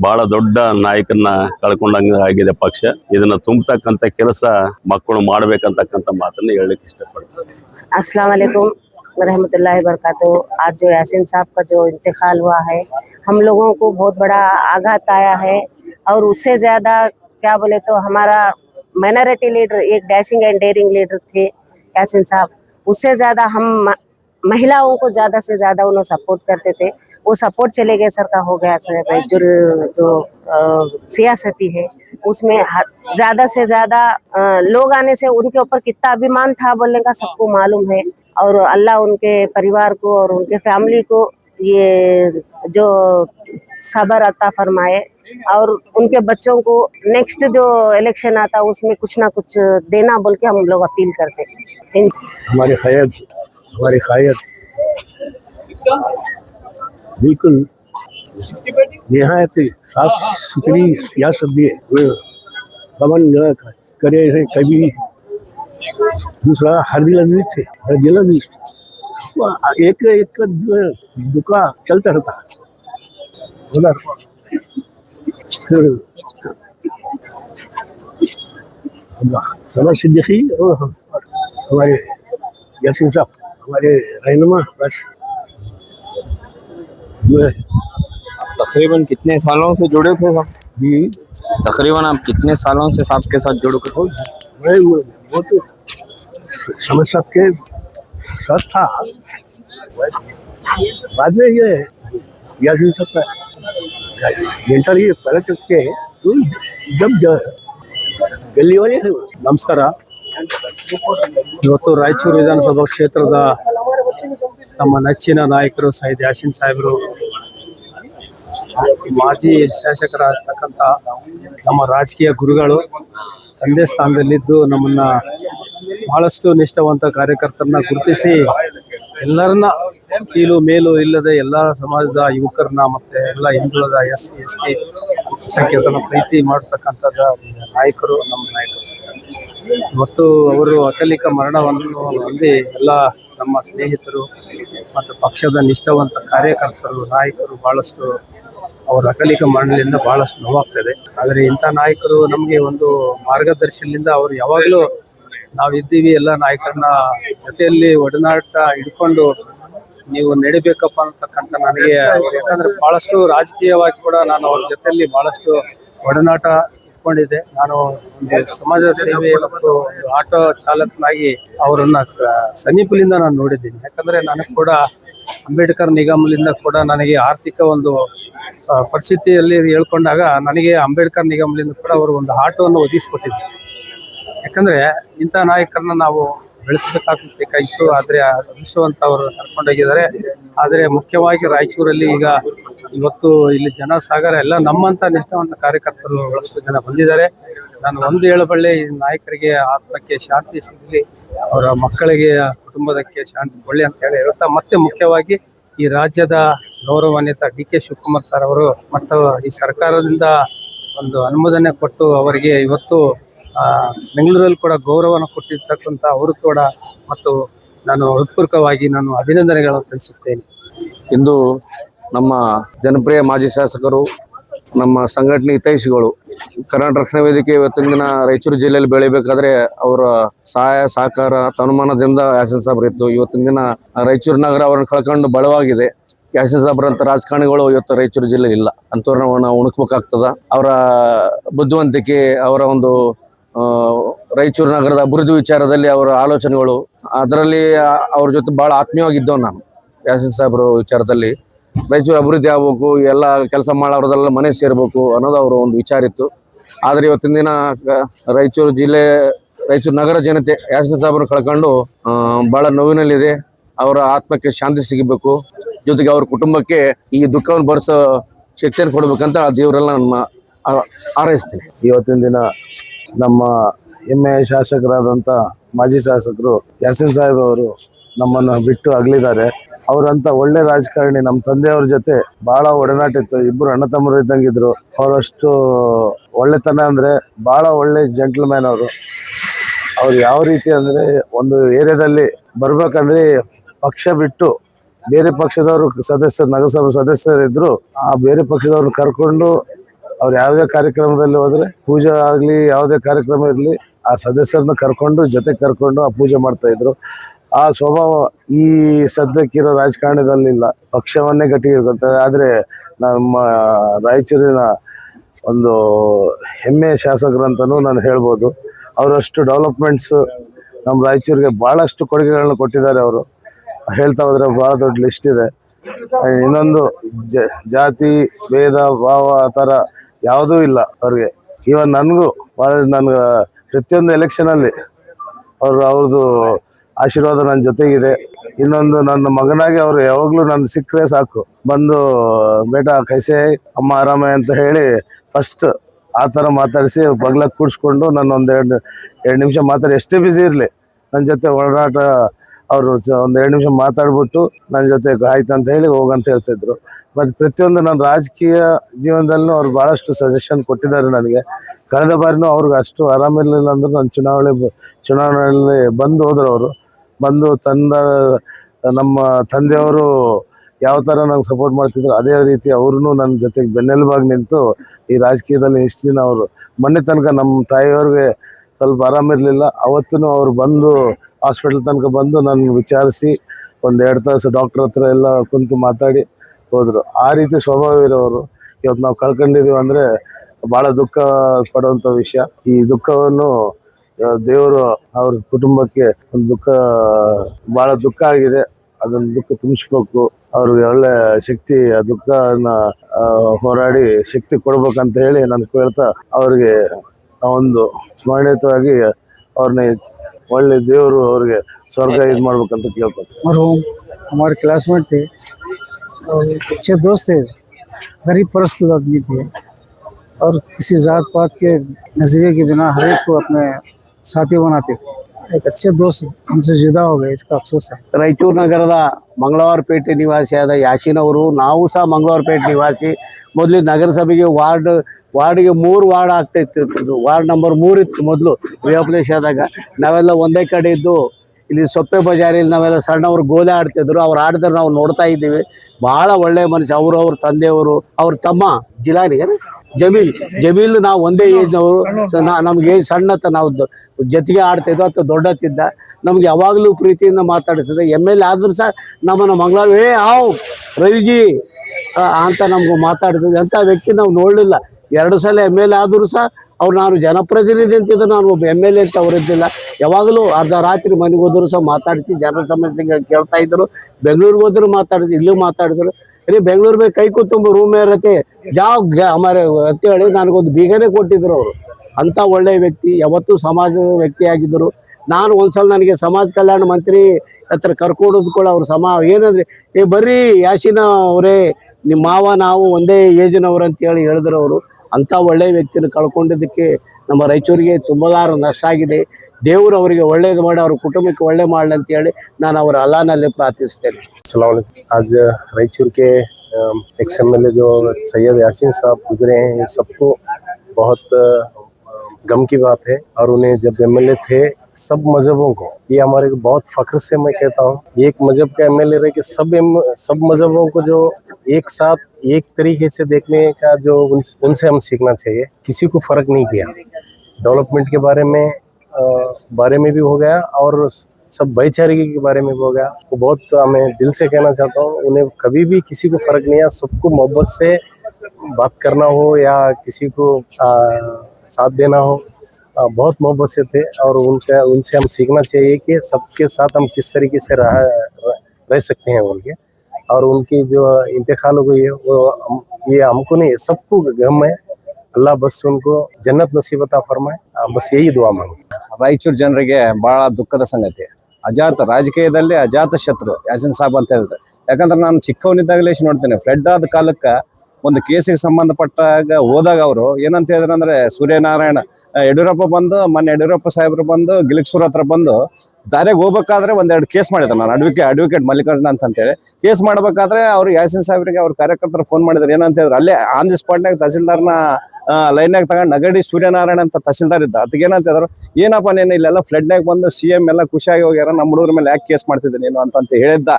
ಬಹಳ ದೊಡ್ಡ ನಾಯಕನ ಕಳ್ಕೊಂಡಂಗೆ ಆಗಿದೆ ಪಕ್ಷ. ಇದನ್ನ ತುಂಬತಕ್ಕಂಥ ಕೆಲಸ ಮಕ್ಕಳು ಮಾಡ್ಬೇಕಂತಕ್ಕಂಥ ಮಾತನ್ನ ಹೇಳಲಿಕ್ಕೆ ಇಷ್ಟಪಡ್ತೀನಿ. अस्सलाम वालेकुम रहमतुल्लाहि बरकातहू। आज जो यासीन साहब का जो इंतकाल हुआ है, हम लोगों को बहुत बड़ा आघात आया है। और उससे ज़्यादा क्या बोले तो हमारा माइनॉरिटी लीडर, एक डैशिंग एंड डेयरिंग लीडर थे यासीन साहब। उससे ज़्यादा हम महिलाओं को ज़्यादा से ज़्यादा उन्हें सपोर्ट करते थे। वो सपोर्ट चले गए सर का हो गया सर। जो सियासती है उसमें ज़्यादा से ज़्यादा लोग आने से उनके ऊपर कितना अभिमान था बोलने का सबको मालूम है। और अल्लाह उनके परिवार को और उनके फैमिली को ये जो सब्र अता फरमाए। और उनके बच्चों को नेक्स्ट जो इलेक्शन आता उसमें कुछ ना कुछ देना बोल के हम लोग अपील करते हैं। हमारे क़ायद बिल्कुल नहायत साफ सुथरी सियासत भी गमन करे हैं। कभी दूसरा हरदिल अजीज थे, एक दुका चलता रहता उधर। फिर समर सिद्दीकी और हमारे यासीन साहब हमारे रहनुमा बस जो है। तकरीबन कितने सालों से जुड़े थे साहब? तकरीबन आप कितने सालों से साहब के साथ जुड़े थे? मैं वो तो समझ सबके साथ था। बाद में ये यासीन साहब का मेंटर ही पलट के तो जब गली वाले ನಮಸ್ಕಾರ. ಇವತ್ತು ರಾಯಚೂರು ವಿಧಾನಸಭಾ ಕ್ಷೇತ್ರದ ನಮ್ಮ ನೆಚ್ಚಿನ ನಾಯಕರು ಸೈಯದ್ ಯಾಸೀನ್ ಸಾಹೇಬರು, ಮಾಜಿ ಶಾಸಕರಾಗಿರ್ತಕ್ಕಂಥ ನಮ್ಮ ರಾಜಕೀಯ ಗುರುಗಳು, ತಂದೆ ಸ್ಥಾನದಲ್ಲಿದ್ದು ನಮ್ಮನ್ನ ಬಹಳಷ್ಟು ನಿಷ್ಠಾವಂತ ಕಾರ್ಯಕರ್ತರನ್ನ ಗುರುತಿಸಿ ಎಲ್ಲರನ್ನ ಕೀಲು ಮೇಲು ಇಲ್ಲದೆ ಎಲ್ಲ ಸಮಾಜದ ಯುವಕರನ್ನ ಮತ್ತೆ ಎಲ್ಲ ಹಿಂದುಳಿದ SC ST ಸಂಖ್ಯಾತನ ಪ್ರೀತಿ ಮಾಡತಕ್ಕಂಥದ್ದ ನಾಯಕರು ನಮ್ಮ ನಾಯಕರು. ಮತ್ತು ಅವರು ಅಕಾಲಿಕ ಮರಣವನ್ನು ಹೊಂದಿ ಎಲ್ಲ ನಮ್ಮ ಸ್ನೇಹಿತರು ಮತ್ತು ಪಕ್ಷದ ನಿಷ್ಠಾವಂತ ಕಾರ್ಯಕರ್ತರು, ನಾಯಕರು ಬಹಳಷ್ಟು ಅವರ ಅಕಾಲಿಕ ಮರಣದಿಂದ ಬಹಳಷ್ಟು ನೋವಾಗ್ತದೆ. ಆದರೆ ಇಂಥ ನಾಯಕರು ನಮಗೆ ಒಂದು ಮಾರ್ಗದರ್ಶನದಿಂದ ಅವರು ಯಾವಾಗಲೂ ನಾವಿದ್ದೀವಿ, ಎಲ್ಲ ನಾಯಕರನ್ನ ಜೊತೆಯಲ್ಲಿ ಒಡನಾಟ ಹಿಡ್ಕೊಂಡು ನೀವು ನಡಿಬೇಕಪ್ಪ ಅಂತಕ್ಕಂಥ ನನಗೆ, ಯಾಕಂದ್ರೆ ಬಹಳಷ್ಟು ರಾಜಕೀಯವಾಗಿ ಕೂಡ ನಾನು ಅವ್ರ ಜೊತೆಯಲ್ಲಿ ಬಹಳಷ್ಟು ಒಡನಾಟ ತಿಳ್ಕೊಂಡಿದ್ದೆ. ನಾನು ಒಂದು ಸಮಾಜ ಸೇವೆ ಮತ್ತು ಒಂದು ಆಟೋ ಚಾಲಕನಾಗಿ ಅವರನ್ನ ಸಮೀಪದಿಂದ ನಾನು ನೋಡಿದ್ದೀನಿ. ಯಾಕಂದ್ರೆ ನನಗೆ ಕೂಡ ಅಂಬೇಡ್ಕರ್ ನಿಗಮದಿಂದ ಕೂಡ ನನಗೆ ಆರ್ಥಿಕ ಒಂದು ಪರಿಸ್ಥಿತಿಯಲ್ಲಿ ಹೇಳ್ಕೊಂಡಾಗ ನನಗೆ ಅಂಬೇಡ್ಕರ್ ನಿಗಮದಿಂದ ಕೂಡ ಅವರು ಒಂದು ಆಟೋವನ್ನು ಒದಗಿಸ್ಕೊಟ್ಟಿದ್ರು. ಯಾಕಂದ್ರೆ ಇಂಥ ನಾಯಕರನ್ನ ನಾವು ಬೆಳೆಸಬೇಕಾಗಿತ್ತು. ಆದರೆ ಅದೃಷ್ಟವಂತ ಅವರು ಕರ್ಕೊಂಡೋಗಿದ್ದಾರೆ. ಆದರೆ ಮುಖ್ಯವಾಗಿ ರಾಯಚೂರಲ್ಲಿ ಈಗ ಇವತ್ತು ಇಲ್ಲಿ ಜನಸಾಗರ ಎಲ್ಲ ನಮ್ಮಂತ ನಿಷ್ಠಾವಂತ ಕಾರ್ಯಕರ್ತರು ಬಹಳಷ್ಟು ಜನ ಬಂದಿದ್ದಾರೆ. ನಾನು ಒಂದು ಹೇಳಬಲ್ಲೆ, ಈ ನಾಯಕರಿಗೆ ಆತ್ಮಕ್ಕೆ ಶಾಂತಿ ಸಿಗಲಿ, ಅವರ ಮಕ್ಕಳಿಗೆ ಕುಟುಂಬದಕ್ಕೆ ಶಾಂತಿ ಕೊಳ್ಳಿ ಅಂತ ಹೇಳಿ ಹೇಳ್ತಾ, ಮತ್ತೆ ಮುಖ್ಯವಾಗಿ ಈ ರಾಜ್ಯದ ಗೌರವಾನ್ವಿತ ಡಿ ಕೆ ಶಿವಕುಮಾರ್ ಸರ್ ಅವರು ಮತ್ತು ಈ ಸರ್ಕಾರದಿಂದ ಒಂದು ಅನುಮೋದನೆ ಕೊಟ್ಟು ಅವರಿಗೆ ಇವತ್ತು ಬೆಂಗಳೂರಲ್ಲಿ ಕೂಡ ಗೌರವವನ್ನು ಕೊಟ್ಟಿರ್ತಕ್ಕಂಥ ಅವರು ಕೂಡ ಮತ್ತು ನಾನು ಹೃತ್ಪೂರ್ವಕವಾಗಿ ನಾನು ಅಭಿನಂದನೆಗಳನ್ನು ತಿಳಿಸುತ್ತೇನೆ. ಇಂದು ನಮ್ಮ ಜನಪ್ರಿಯ ಮಾಜಿ ಶಾಸಕರು, ನಮ್ಮ ಸಂಘಟನೆ ಹಿತೈಷಿಗಳು, ಕರ್ನಾಟಕ ರಕ್ಷಣಾ ವೇದಿಕೆ ಇವತ್ತಿನ ದಿನ ರಾಯಚೂರು ಜಿಲ್ಲೆಯಲ್ಲಿ ಬೆಳಿಬೇಕಾದ್ರೆ ಅವರ ಸಹಾಯ ಸಹಕಾರ ತನುಮಾನದಿಂದ ಯಾಸಿನ್ ಸಾಬ್ರು ಇತ್ತು. ಇವತ್ತಿನ ದಿನ ರಾಯಚೂರು ನಗರ ಅವರನ್ನು ಕಳ್ಕೊಂಡು ಬಲವಾಗಿದೆ. ಯಾಸಿನ್ ಸಾಬ್ರಂತ ರಾಜಕಾರಣಿಗಳು ಇವತ್ತು ರಾಯಚೂರು ಜಿಲ್ಲೆ ಇಲ್ಲ. ಅಂತವ್ರನ್ನ ನಾವು ಉಣಕ್ಬೇಕಾಗ್ತದ. ಅವರ ಬುದ್ಧಿವಂತಿಕೆ, ಅವರ ಒಂದು ರಾಯಚೂರು ನಗರದ ಅಭಿವೃದ್ಧಿ ವಿಚಾರದಲ್ಲಿ ಅವರ ಆಲೋಚನೆಗಳು, ಅದರಲ್ಲಿ ಅವ್ರ ಜೊತೆ ಬಹಳ ಆತ್ಮೀಯವಾಗಿದ್ದವ್ ನಾನು. ಯಾಸಿನ್ ಸಾಬ್ರು ವಿಚಾರದಲ್ಲಿ ರಾಯಚೂರು ಅಭಿವೃದ್ಧಿ ಆಗ್ಬೇಕು, ಎಲ್ಲ ಕೆಲಸ ಮಾಡೋರದೆಲ್ಲ ಮನೆ ಸೇರ್ಬೇಕು ಅನ್ನೋದು ಅವರ ಒಂದು ವಿಚಾರ ಇತ್ತು. ಆದ್ರೆ ಇವತ್ತಿನ ದಿನ ರಾಯಚೂರು ಜಿಲ್ಲೆ, ರಾಯಚೂರು ನಗರ ಜನತೆ ಯಾಸಿನ್ ಸಾಬ್ರನ್ನ ಕಳ್ಕೊಂಡು ಬಹಳ ನೋವಿನಲ್ಲಿದೆ. ಅವರ ಆತ್ಮಕ್ಕೆ ಶಾಂತಿ ಸಿಗಬೇಕು, ಜೊತೆಗೆ ಅವ್ರ ಕುಟುಂಬಕ್ಕೆ ಈ ದುಃಖವನ್ನು ಭರಿಸೋ ಶಕ್ತಿಯನ್ನು ಕೊಡ್ಬೇಕಂತ ದೇವರೆಲ್ಲ ನಮ್ಮ ಹಾರೈಸ್ತೀನಿ. ಇವತ್ತಿನ ದಿನ ನಮ್ಮ ಹೆಮ್ಮೆಯ ಶಾಸಕರಾದಂಥ ಮಾಜಿ ಶಾಸಕರು ಯಾಸಿನ್ ಸಾಹೇಬ್ ಅವರು ನಮ್ಮನ್ನು ಬಿಟ್ಟು ಅಗಲಿದ್ದಾರೆ. ಅವರಂತ ಒಳ್ಳೆ ರಾಜಕಾರಣಿ. ನಮ್ಮ ತಂದೆಯವ್ರ ಜೊತೆ ಬಹಳ ಒಡನಾಟ ಇತ್ತು. ಇಬ್ಬರು ಅಣ್ಣ ತಮ್ಮರು ಇದ್ದಂಗಿದ್ರು. ಅವರಷ್ಟು ಒಳ್ಳೆತನ ಅಂದರೆ ಬಹಳ ಒಳ್ಳೆ ಜೆಂಟ್ಲ್ಮ್ಯಾನ್ ಅವರು. ಅವ್ರು ಯಾವ ರೀತಿ ಅಂದರೆ, ಒಂದು ಏರಿಯಾದಲ್ಲಿ ಬರ್ಬೇಕಂದ್ರೆ ಪಕ್ಷ ಬಿಟ್ಟು ಬೇರೆ ಪಕ್ಷದವರು ನಗರಸಭಾ ಸದಸ್ಯರಿದ್ರು, ಆ ಬೇರೆ ಪಕ್ಷದವ್ರನ್ನ ಕರ್ಕೊಂಡು ಅವ್ರು ಯಾವುದೇ ಕಾರ್ಯಕ್ರಮದಲ್ಲಿ ಹೋದ್ರೆ, ಪೂಜೆ ಆಗಲಿ ಯಾವುದೇ ಕಾರ್ಯಕ್ರಮ ಇರಲಿ, ಆ ಸದಸ್ಯರನ್ನ ಕರ್ಕೊಂಡು ಜೊತೆಗೆ ಕರ್ಕೊಂಡು ಆ ಪೂಜೆ ಮಾಡ್ತಾ ಇದ್ರು. ಆ ಸ್ವಭಾವ ಈ ಸದ್ಯಕ್ಕಿರೋ ರಾಜಕಾರಣದಲ್ಲಿಲ್ಲ. ಪಕ್ಷವನ್ನೇ ಗಟ್ಟಿ ಇಟ್ಕೊಳ್ತಾರೆ. ಆದರೆ ನಮ್ಮ ರಾಯಚೂರಿನ ಒಂದು ಹೆಮ್ಮೆಯ ಶಾಸಕರು ಅಂತಲೂ ನಾನು ಹೇಳ್ಬೋದು. ಅವರಷ್ಟು ಡೆವಲಪ್ಮೆಂಟ್ಸ್ ನಮ್ಮ ರಾಯಚೂರಿಗೆ ಭಾಳಷ್ಟು ಕೊಡುಗೆಗಳನ್ನ ಕೊಟ್ಟಿದ್ದಾರೆ. ಅವರು ಹೇಳ್ತಾ ಹೋದ್ರೆ ಭಾಳ ದೊಡ್ಡ ಲಿಸ್ಟ್ ಇದೆ. ಇನ್ನೊಂದು ಜಾತಿ ಭೇದ ಭಾವ ಆ ಥರ ಯಾವುದೂ ಇಲ್ಲ ಅವ್ರಿಗೆ. ಇವನ್ ನನಗೂ ಭಾಳ, ನನಗೆ ಪ್ರತಿಯೊಂದು ಎಲೆಕ್ಷನಲ್ಲಿ ಅವ್ರದ್ದು ಆಶೀರ್ವಾದ ನನ್ನ ಜೊತೆಗಿದೆ. ಇನ್ನೊಂದು, ನನ್ನ ಮಗನಾಗಿ ಅವರು ಯಾವಾಗಲೂ ನನ್ನ ಸಿಕ್ಕರೆ ಸಾಕು, ಬಂದು ಬೇಟ ಕೈಸೆ ಅಮ್ಮ ಆರಾಮೆ ಅಂತ ಹೇಳಿ ಫಸ್ಟ್ ಆ ಥರ ಮಾತಾಡಿಸಿ ಬಗ್ಲಕ್ಕೆ ಕೂಡಿಸ್ಕೊಂಡು ನನ್ನ ಎರಡು ನಿಮಿಷ ಮಾತಾಡಿ, ಎಷ್ಟೇ ಬ್ಯುಸಿ ಇರಲಿ ನನ್ನ ಜೊತೆ ಒಡನಾಟ. ಅವರು ಒಂದು 2 ನಿಮಿಷ ಮಾತಾಡ್ಬಿಟ್ಟು ನನ್ನ ಜೊತೆ ಆಯ್ತು ಅಂತ ಹೇಳಿ ಹೋಗಂತ ಹೇಳ್ತಿದ್ರು. ಮತ್ತು ಪ್ರತಿಯೊಂದು ನನ್ನ ರಾಜಕೀಯ ಜೀವನದಲ್ಲೂ ಅವ್ರು ಭಾಳಷ್ಟು ಸಜೆಷನ್ ಕೊಟ್ಟಿದ್ದಾರೆ ನನಗೆ. ಕಳೆದ ಬಾರಿನೂ ಅವ್ರಿಗೆ ಅಷ್ಟು ಆರಾಮಿರಲಿಲ್ಲ ಅಂದರೂ ನಾನು ಚುನಾವಣೆಯಲ್ಲಿ ಬಂದು ಹೋದ್ರು. ಅವರು ಬಂದು ನಮ್ಮ ತಂದೆಯವರು ಯಾವ ಥರ ನಂಗೆ ಸಪೋರ್ಟ್ ಮಾಡ್ತಿದ್ರು, ಅದೇ ರೀತಿ ಅವ್ರೂ ನನ್ನ ಜೊತೆಗೆ ಬೆನ್ನೆಲುಬಾಗಿ ನಿಂತು ಈ ರಾಜಕೀಯದಲ್ಲಿ ಇಷ್ಟು ದಿನ ಅವರು, ಮೊನ್ನೆ ತನಕ ನಮ್ಮ ತಾಯಿಯವ್ರಿಗೆ ಸ್ವಲ್ಪ ಆರಾಮಿರಲಿಲ್ಲ, ಅವತ್ತೂ ಅವ್ರು ಬಂದು ಹಾಸ್ಪಿಟಲ್ ತನಕ ಬಂದು ನನ್ನ ವಿಚಾರಿಸಿ 1-2 ತಾಸು ಡಾಕ್ಟ್ರ್ ಹತ್ರ ಎಲ್ಲ ಕುಂತು ಮಾತಾಡಿ ಹೋದರು. ಆ ರೀತಿ ಸ್ವಭಾವ ಇರೋರು. ಇವತ್ತು ನಾವು ಕಳ್ಕೊಂಡಿದ್ದೀವಿ ಅಂದರೆ ಭಾಳ ದುಃಖ ಪಡುವಂಥ ವಿಷಯ. ಈ ದುಃಖವನ್ನು ದೇವರು ಅವ್ರ ಕುಟುಂಬಕ್ಕೆ ಒಂದು ಭಾಳ ದುಃಖ ಆಗಿದೆ, ಅದನ್ನು ದುಃಖ ತುಂಬಿಸ್ಬೇಕು. ಅವ್ರಿಗೆ ಒಳ್ಳೆ ಶಕ್ತಿ, ಆ ದುಃಖನ ಹೋರಾಡಿ ಶಕ್ತಿ ಕೊಡ್ಬೇಕಂತ ಹೇಳಿ ನಾನು ಕೇಳ್ತಾ, ಅವ್ರಿಗೆ ಒಂದು ಸ್ಮರಣೀಯವಾಗಿ ಅವ್ರನ್ನ ಒಳ್ಳೆ ದೇವರು ಅವ್ರಿಗೆ ಸ್ವರ್ಗ ಇದು ಮಾಡ್ಬೇಕಂತ ಕೇಳ್ತಾರೆ. मरहूम हमारे क्लासमेट थे और अच्छे दोस्त थे, गरीब परिस्थिति आदमी थे और किसी जात पात के नजरिए के बिना हर एक को अपने साथी बनाते थे. एक अच्छे दोस्त हमसे जुदा हो गए, इसका अफसोस है. ರಾಯಚೂರು ನಗರದ ಮಂಗಳವಾರಪೇಟೆ ನಿವಾಸಿಯಾದ ಯಾಸಿನ್ ಅವರು, ನಾವು ಸಹ ಮಂಗಳವಾರಪೇಟೆ ನಿವಾಸಿ. ಮೊದಲು ನಗರಸಭೆಗೆ ವಾರ್ಡ್ಗೆ 3 ವಾರ್ಡ್ ಆಗ್ತಾ ಇತ್ತು. ವಾರ್ಡ್ ನಂಬರ್ 3 ಇತ್ತು ಮೊದಲು ರಿಯಾಪ್ಲೇಸ್ ಆದಾಗ. ನಾವೆಲ್ಲ ಒಂದೇ ಕಡೆ ಇದ್ದು ಇಲ್ಲಿ ಸೊಪ್ಪೆ ಬಜಾರಿಯಲ್ಲಿ ನಾವೆಲ್ಲ ಸಣ್ಣವರು ಗೋಲೆ ಆಡ್ತಿದ್ರು. ಅವ್ರು ಆಡಿದ್ರೆ ನಾವು ನೋಡ್ತಾ ಇದ್ದೀವಿ. ಭಾಳ ಒಳ್ಳೆಯ ಮನುಷ್ಯ. ಅವ್ರ ತಂದೆಯವರು, ಅವ್ರ ತಮ್ಮ ಜಮೀಲ್ ನಾವು ಒಂದೇ ಏಜ್ನವರು. ನಮ್ಗೆ ಏಜ್ ಸಣ್ಣತ್ತ, ನಾವು ಜೊತೆಗೆ ಆಡ್ತಿದ್ವು. ಅಥವಾ ದೊಡ್ಡತ್ತಿದ್ದ ನಮ್ಗೆ ಯಾವಾಗಲೂ ಪ್ರೀತಿಯಿಂದ ಮಾತಾಡಿಸಿದ್ರೆ. MLA ಆದ್ರೂ ಸಹ ನಮ್ಮನ್ನು ಮಂಗಳವಾರ ರವಿಜಿ ಅಂತ ನಮ್ಗೆ ಮಾತಾಡಿದ್ರು. ಅಂಥ ವ್ಯಕ್ತಿ ನಾವು ನೋಡಲಿಲ್ಲ. 2 ಸಲ MLA ಆದರೂ ಸಹ ಅವ್ರು ನಾನು ಜನಪ್ರತಿನಿಧಿ ಅಂತಿದ್ದೆ, ನಾನು ಒಬ್ಬ MLA ಅಂತ ಅವರಿದ್ದಿಲ್ಲ. ಯಾವಾಗಲೂ ಅರ್ಧ ರಾತ್ರಿ ಮನೆಗೆ ಹೋದ್ರು ಸಹ ಮಾತಾಡ್ತಿ, ಜನರ ಸಮಸ್ಯೆ ಕೇಳ್ತಾ ಇದ್ರು. ಬೆಂಗಳೂರಿಗೆ ಹೋದ್ರು ಮಾತಾಡಿದ್ರು, ಇಲ್ಲೂ ಮಾತಾಡಿದ್ರು. अरे बेंगलुरु में कई को तुम रूम में रहते जाओ हमारे ಅಂತ ಹೇಳಿ ನನಗೊಂದು ಬೀಗನೇ ಕೊಟ್ಟಿದ್ರು ಅವರು. ಅಂಥ ಒಳ್ಳೆಯ ವ್ಯಕ್ತಿ, ಯಾವತ್ತೂ ಸಮಾಜದ ವ್ಯಕ್ತಿಯಾಗಿದ್ದರು. ನಾನು ಒಂದ್ಸಲ ನನಗೆ ಸಮಾಜ ಕಲ್ಯಾಣ ಮಂತ್ರಿ ಹತ್ರ ಕರ್ಕೊಂಡೋದು ಕೂಡ ಅವ್ರು ಏನಂದ್ರೆ ಬರ್ರಿ ಯಾಶಿನ ಅವರೇ ನಿಮ್ಮ ಮಾವ ನಾವು ಒಂದೇ ಏಜಿನವ್ರು ಅಂತೇಳಿ ಹೇಳಿದ್ರು ಅವರು. ಅಂಥ ಒಳ್ಳೆಯ ವ್ಯಕ್ತಿನ ಕಳ್ಕೊಂಡಿದ್ದಕ್ಕೆ ನಮ್ಮ ರಾಯಚೂರಿಗೆ ತುಂಬಲಾರ ನಷ್ಟ ಆಗಿದೆ. ದೇವರು ಅವರಿಗೆ ಒಳ್ಳೇದು ಮಾಡಿ ಅವ್ರ ಕುಟುಂಬಕ್ಕೆ ಒಳ್ಳೆ ಮಾಡಲಿ ಅಂತೇಳಿ ನಾನು ಅವರ ಅಲ್ಲಾಹನಲ್ಲಿ ಪ್ರಾರ್ಥಿಸ್ತೇನೆ. आज रायचूर के एक्स MLA जो सैयद यासीन साहब गुजरे हैं, ये सबको बहुत गम की बात है। और उन्हें जब MLA थे सब मजहबों को, ये हमारे को बहुत फख्र से मैं कहता हूँ, एक मजहब का MLA रहे कि सब मजहबों को जो एक साथ एक तरीके से देखने का जो उनसे हम सीखना चाहिए। किसी को फर्क नहीं किया, डेवलपमेंट के बारे में भी हो गया और सब भाईचारे के बारे में भी हो गया। वो बहुत मैं दिल से कहना चाहता हूँ, उन्हें कभी भी किसी को फर्क नहीं है। सबको मोहब्बत से बात करना हो या किसी को साथ देना हो, बहुत मोहब्बत से थे। और उनसे हम सीखना चाहिए कि सबके साथ हम किस तरीके से रह सकते हैं उनके। और उनकी जो इंतकाल हो गई है वो ये हमको नहीं, सबको गम है। अल्लाह बस उनको जन्नत नसीब अता फरमाए, बस यही दुआ मांगे। ರಾಯಚೂರು ಜನರಿಗೆ ಬಹಳ ದುಃಖದ ಸಂಗತಿ. ರಾಜಕೀಯದಲ್ಲಿ ಅಜಾತ ಶತ್ರು ಯಾಸಿನ್ ಸಾಬ್ ಅಂತ ಹೇಳಿದ್ರೆ, ಯಾಕಂದ್ರೆ ನಾನು ಚಿಕ್ಕವನಿದ್ದಾಗಲೇ ನೋಡ್ತೇನೆ. ಫ್ಲಡ್ ಆದ ಕಾಲಕ್ಕೆ ಒಂದು ಕೇಸಿಗೆ ಸಂಬಂಧಪಟ್ಟಾಗ ಹೋದಾಗ ಅವರು ಏನಂತ ಹೇಳಿದ್ರು ಅಂದ್ರೆ, ಸೂರ್ಯನಾರಾಯಣ ಯಡಿಯೂರಪ್ಪ ಬಂದು ಮೊನ್ನೆ ಯಡಿಯೂರಪ್ಪ ಸಾಹೇಬರು ಬಂದು ಗಿಲಿಕ್ಸೂರ್ ಹತ್ರ ಬಂದು ದಾರಿಗೆ ಹೋಗ್ಬೇಕಾದ್ರೆ 1-2 ಕೇಸ್ ಮಾಡಿದ್ರು. ನಾನು ಅಡ್ವೊಕೇಟ್ ಮಲ್ಲಿಕಾರ್ಜುನ ಅಂತೇಳಿ ಕೇಸ್ ಮಾಡ್ಬೇಕಾದ್ರೆ ಅವ್ರು ಯಾಸಿನ್ ಸಾಹೇಬ್ರಿಗೆ ಅವ್ರ ಕಾರ್ಯಕರ್ತರು ಫೋನ್ ಮಾಡಿದ್ರು. ಏನಂತ ಹೇಳಿದ್ರು, ಅಲ್ಲೇ ಆನ್ ದಿ ಸ್ಪಾಟ್ನಾಗ ತಹಸೀಲ್ದಾರ್ನ ಲೈನ್ನಾಗ ತಗೊಂಡು ನಗಡಿ ಸೂರ್ಯನಾರಾಯಣ ಅಂತ ತಹಸೀಲ್ದಾರ್ ಇದ್ದ. ಅದಕ್ಕೇನಂತ ಹೇಳಿದ್ರು, ಏನಪ್ಪ ನೀನು ಇಲ್ಲೆಲ್ಲ ಫ್ಲಡ್ನಾಗ ಬಂದು CM ಎಲ್ಲ ಖುಷಿಯಾಗಿ ಹೋಗ್ಯಾರ, ನಮ್ಮ ಹುಡುಗರ ಮೇಲೆ ಯಾಕೆ ಕೇಸ್ ಮಾಡ್ತಿದ್ದೆ ನೀನು ಅಂತ ಹೇಳಿದ್ದ.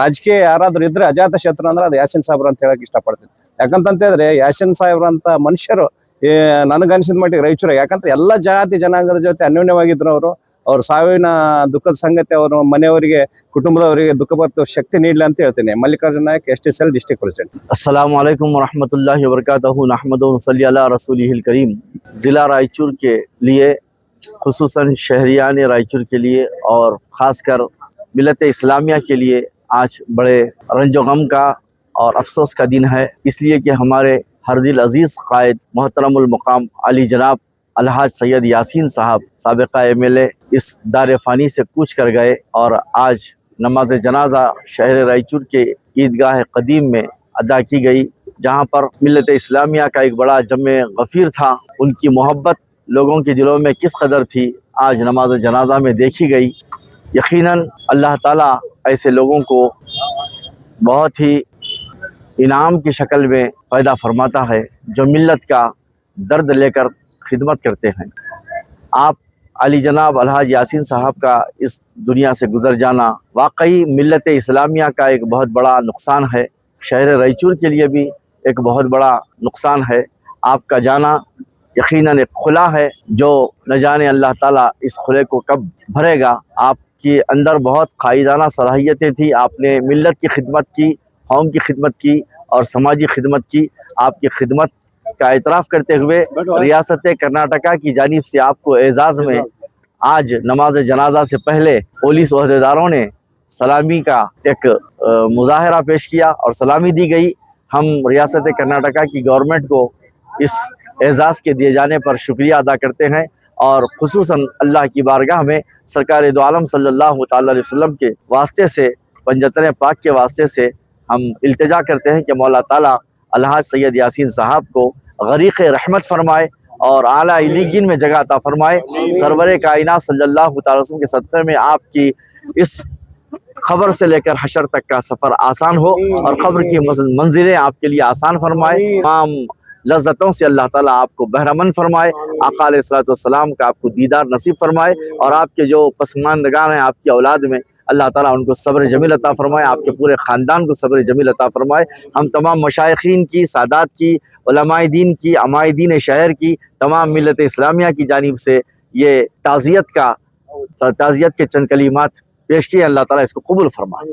ರಾಜಕೀಯ ಯಾರಾದ್ರೂ ಇದ್ರೆ ಅಜಾತ ಶತ್ರು ಅಂದ್ರೆ ಅದು ಯಾಸಿನ್ ಸಾಹೇಬ್ರು ಅಂತ ಹೇಳಕ್ ಇಷ್ಟಪಡ್ತೀನಿ. ಯಾಕಂತ ಹೇಳಿದ್ರೆ ಯಾಸಿನ್ ಸಾಹೇಬ್ರು ಅಂತ ಮನುಷ್ಯರು ನನಗನ್ಸಿದ ಮಟ್ಟಿಗೆ ರಾಯಚೂರು, ಯಾಕಂದ್ರೆ ಎಲ್ಲ ಜಾತಿ ಜನಾಂಗದ ಜೊತೆ ಅನ್ಯೋನ್ಯವಾಗಿದ್ರು ಅವರು. ಅವ್ರ ಸಾವಿನ ದುಃಖದ ಸಂಗತಿ ಅವ್ರ ಮನೆಯವರಿಗೆ ಕುಟುಂಬದವರಿಗೆ ದುಃಖ ಬರ್ತೋ ಶಕ್ತಿ ನೀಡಲಿ ಅಂತ ಹೇಳ್ತೀನಿ. Mallikarjuna Nayak, STCL district president. अस्सलाम वालेकुम वरहमतुल्लाहि वबरकातुहू, नहमदुहू व नसल्ली अला रसूलिहिल करीम। ज़िला रायचूर के लिए, खुसूसन शहरियान रायचूर के लिए और ख़ासकर मिलत इस्लामिया के लिए आज बड़े रंजो गम का और अफसोस का दिन है। इसलिए कि हमारे हर दिल अजीज़ कायद मोहतरमुल मुकाम अली जनाब अलहाज सैयद यासीन साहब साबिका MLA इस दार फ़ानी से कूच कर गए। और आज नमाज जनाजा शहर रायचूर के ईदगाह कदीम में अदा की गई, जहाँ पर मिलत इस्लामिया का एक बड़ा जमे गफ़ीर था। उनकी मोहब्बत लोगों के दिलों में किस कदर थी, आज नमाज जनाजा में देखी गई। यकीनन अल्लाह ताला ऐसे लोगों को बहुत ही इनाम की शक्ल में पैदा फरमाता है, जो मिल्लत का दर्द लेकर खिदमत करते हैं। आप अली जनाब अलहाज यासीन साहब का इस दुनिया से गुजर जाना वाकई मिल्लत इस्लामिया का एक बहुत बड़ा नुकसान है। शहर रायचूर के लिए भी एक बहुत बड़ा नुकसान है। आपका जाना यकीनन एक खुला है, जो न जाने अल्लाह ताला इस खुले को कब भरेगा। आपके अंदर बहुत कायदाना सलाहियतें थी, आपने मिल्लत की खिदमत की, कौम की खिदमत की और समाजी खिदमत की। आपकी खिदमत का एतराफ़ करते हुए रियासत कर्नाटका की जानिब से आपको एजाज़ में आज नमाज जनाजा से पहले पुलिस ओहदेदारों ने सलामी का एक मुजाहरा पेश किया और सलामी दी गई। हम रियासत कर्नाटका की गवर्नमेंट को इस एजाज़ के दिए जाने पर शुक्रिया अदा करते हैं और खुसूसन अल्लाह की बारगाह में सरकार दो आलम सल्लल्लाहु तआला अलैहि वसल्लम के वास्ते से, पंजतन पाक के वास्ते से हम इल्तिजा करते हैं कि मौला ताला अलहाज सैयद यासीन साहब को गरीक़ रहमत फरमाए और आला इल्लीयीन में जगह अता फरमाए। सरवर कायनात सल्लल्लाहु तआला अलैहि वसल्लम के सदक़े में आपकी इस खबर से लेकर हशर तक का सफ़र आसान हो और खबर की मंजिलें आपके लिए आसान फरमाए। तमाम लज़्ज़तों से अल्लाह ताला आपको बहरामंद फरमाए। आका अलैहिस्सलातु वस्सलाम का आपको दीदार नसीब फरमाए और आपके जो पसमानदगान हैं आपकी औलाद में, अल्लाह ताला उनको सब्र जमील अता फरमाए, आपके पूरे ख़ानदान को सब्र जमील अता फरमाए। हम तमाम मशाइखीन की, सादात की, उलमाए दीन की, अमाए दीन शहर की, तमाम मिल्लत इस्लामिया की जानिब से ये ताज़ियत के चंद कलीमात पेश किए। अल्लाह ताला इसको कबूल फरमाए।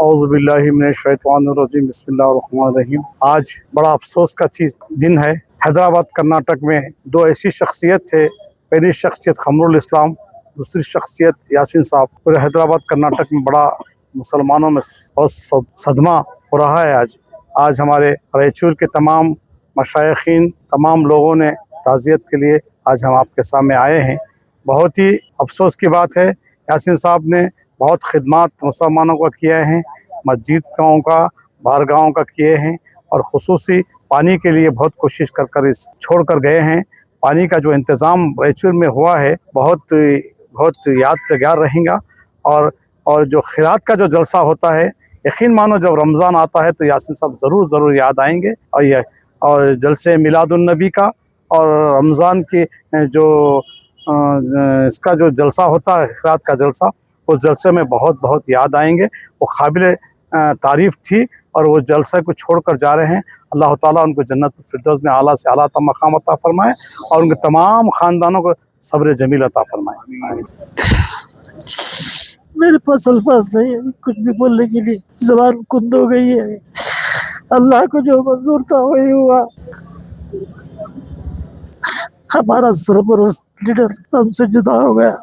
औज़ुबिल्लाहिमिनश्शैतानिर्रजीम बिस्मिल्लाहिर्रहमानिर्रहीम। आज बड़ा अफसोस का दिन है। हैदराबाद कर्नाटक में दो ऐसी शख्सियत थे, पहली शख्सियत खमरुल इस्लाम, दूसरी शख्सियत यासीन साहब। पूरे हैदराबाद कर्नाटक में बड़ा मुसलमानों में बहुत सदमा हो रहा है। आज हमारे रायचूर के तमाम मशाइखीन, तमाम लोगों ने ताज़ियत के लिए आज हम आपके सामने आए हैं। बहुत ही अफसोस की बात है, यासीन साहब ने बहुत खिदमात मुसलमानों को किए हैं, मस्जिद गाँव का, बाहर गाँव का किए हैं, और ख़ुसूसी पानी के लिए बहुत कोशिश कर इस छोड़ कर गए हैं। पानी का जो इंतज़ाम रायचूर में हुआ है बहुत यादगार रहेगा। और जो खिरात का जो जलसा होता है, यकीन मानो जब रमज़ान आता है तो यासीन साहब ज़रूर याद आएंगे। और जलसे मिलादुन्नबी का और रमज़ान की जो इसका जो जलसा होता है, खिरात का जलसा, उस जलसे में बहुत याद आएंगे। वो काबिल तारीफ़ थी और वो जलसे को छोड़कर जा रहे हैं। अल्लाह ताला उनको जन्नत फिरदौस में आला से आला मकाम अता फरमाए और उनके तमाम ख़ानदानों को सब्र जमील अता फरमाए। मेरे पास अल्फाज नहीं है कुछ भी बोलने के लिए, ज़बान कुंद हो गई है। अल्लाह को जो मंजूर था वही हुआ। हमारा सरपरस्त लीडर हमसे जुदा हो गया।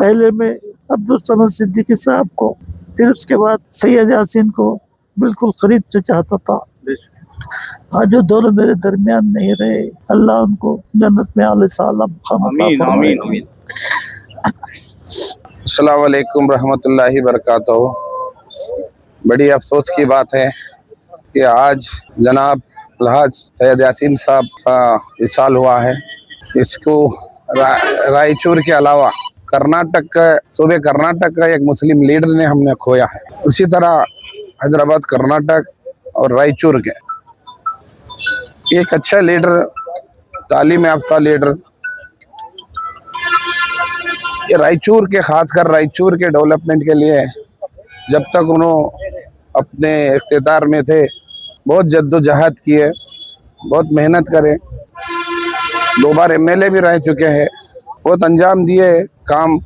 पहले मैं अब्दुल समद सिद्दीकी साहब को, फिर उसके बाद सैयद यासीन को बिल्कुल करीब से चाहता था। आज जो दोनों मेरे दरमियान नहीं रहे, अल्लाह उनको जन्नत में आले साला आमीन। अस्सलाम वालेकुम रहमतुल्लाहि बरकातहू। बड़ी अफसोस की बात है कि आज जनाब अलहाज सैयद यासीन साहब का विसाल हुआ है। इसको रायचूर के अलावा सूबे कर्नाटक का एक मुस्लिम लीडर ने हमने खोया है। उसी तरह हैदराबाद कर्नाटक और रायचूर के एक अच्छा लीडर, तालीम याफ्ता लीडर, रायचूर के, खासकर रायचूर के डेवलपमेंट के लिए जब तक उन्होंने अपने इख्तियार में थे बहुत जद्दोजहद किए, बहुत मेहनत करे। 2 बार MLA भी रह चुके हैं, बहुत अंजाम दिए काम।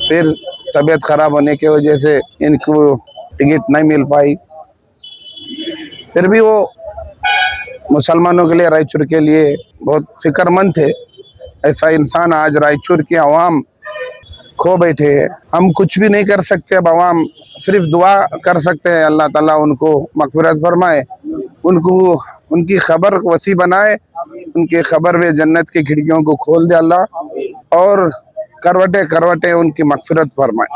फिर तबीयत खराब होने की वजह से इनको टिकट नहीं मिल पाई। फिर भी वो मुसलमानों के लिए, रायचूर के लिए बहुत फिक्रमंद थे। ऐसा इंसान आज रायचूर की आवाम खो बैठे हैं। हम कुछ भी नहीं कर सकते, अब आवाम सिर्फ दुआ कर सकते हैं अल्लाह ताला उनको मग़फ़िरत फरमाए, उनकी खबर को वसी बनाए, उनकी खबर में जन्नत की खिड़कियों को खोल दे अल्लाह, और करवटे उनकी मग़फ़िरत फरमाए।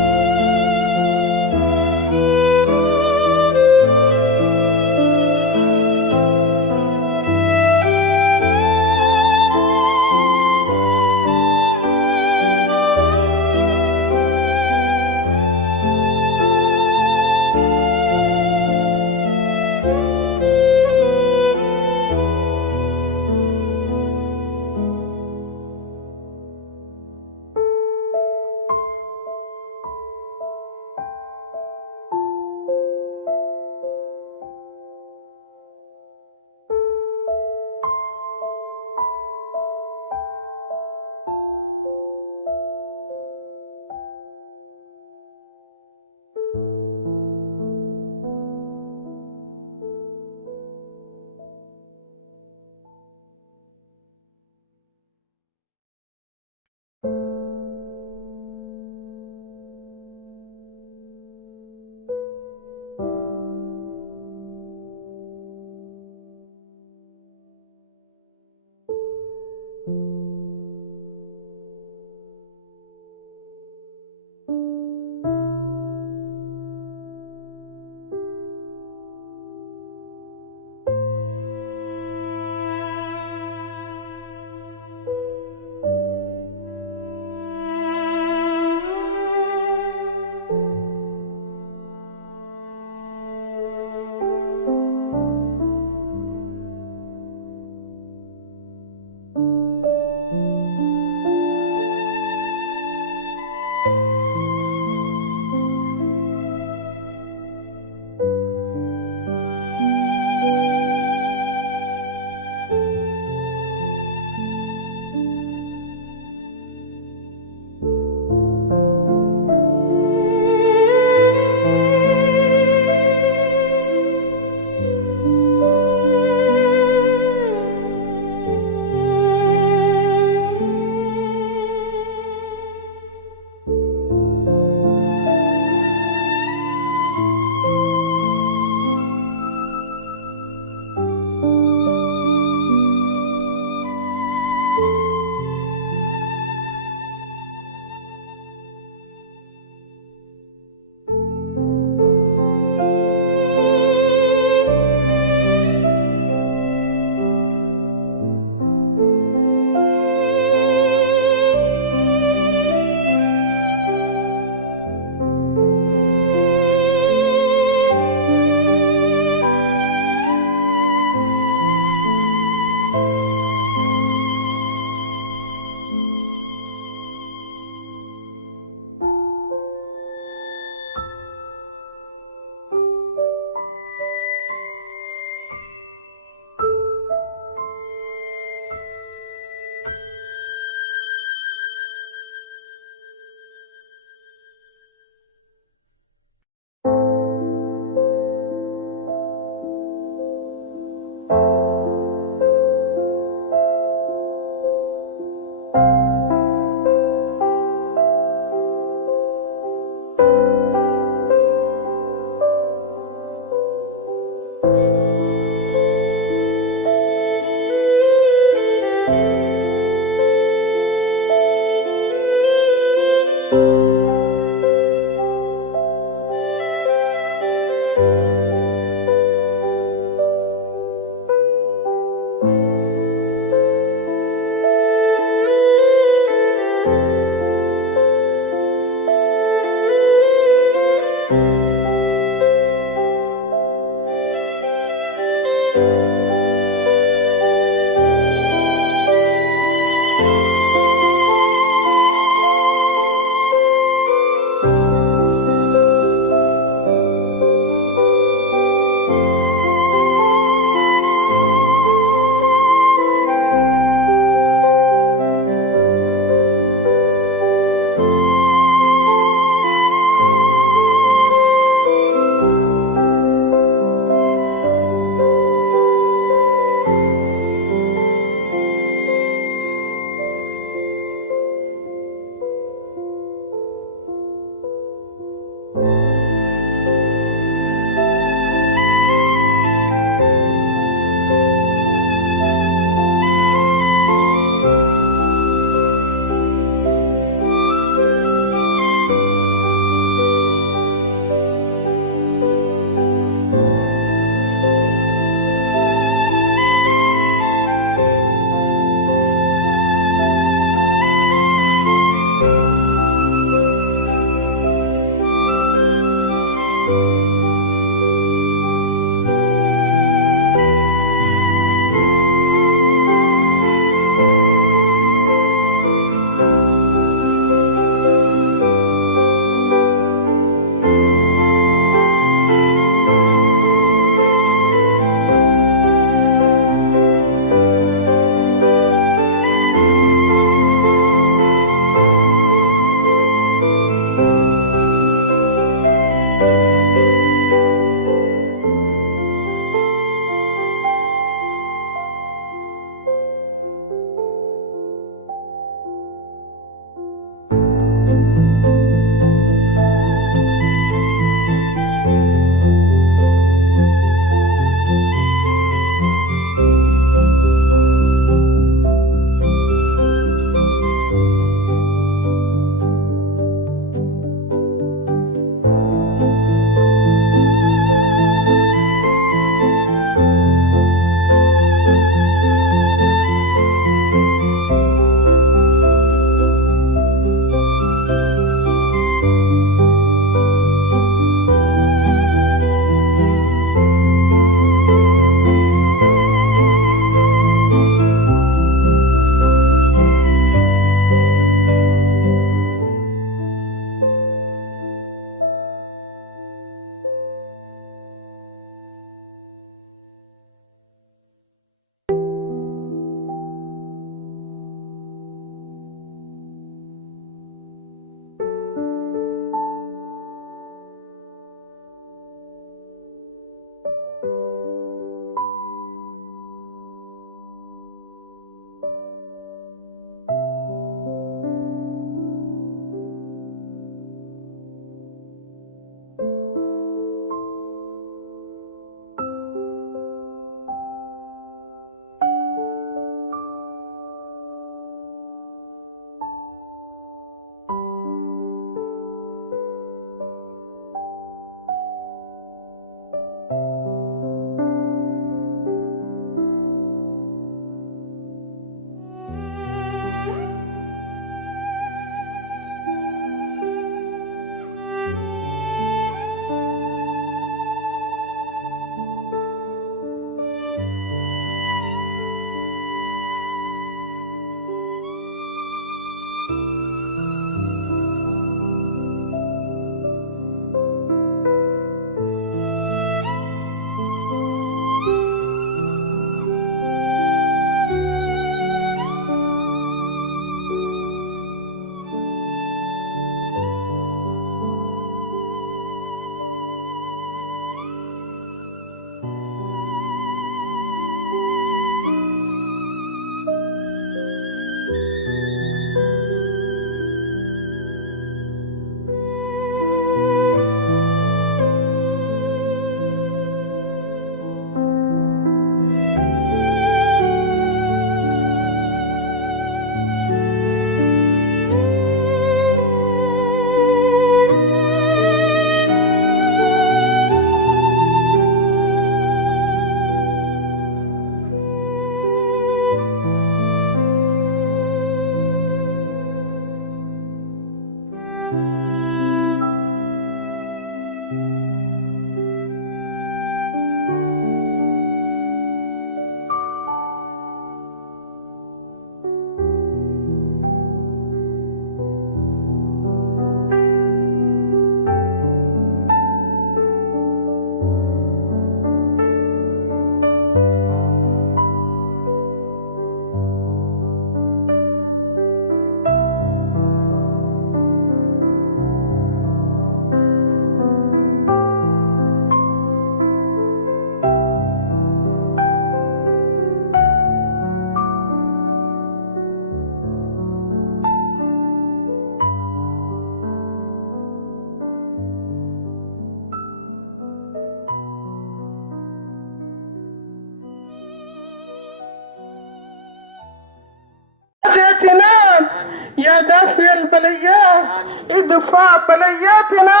बलैयात इदफा बलैयातना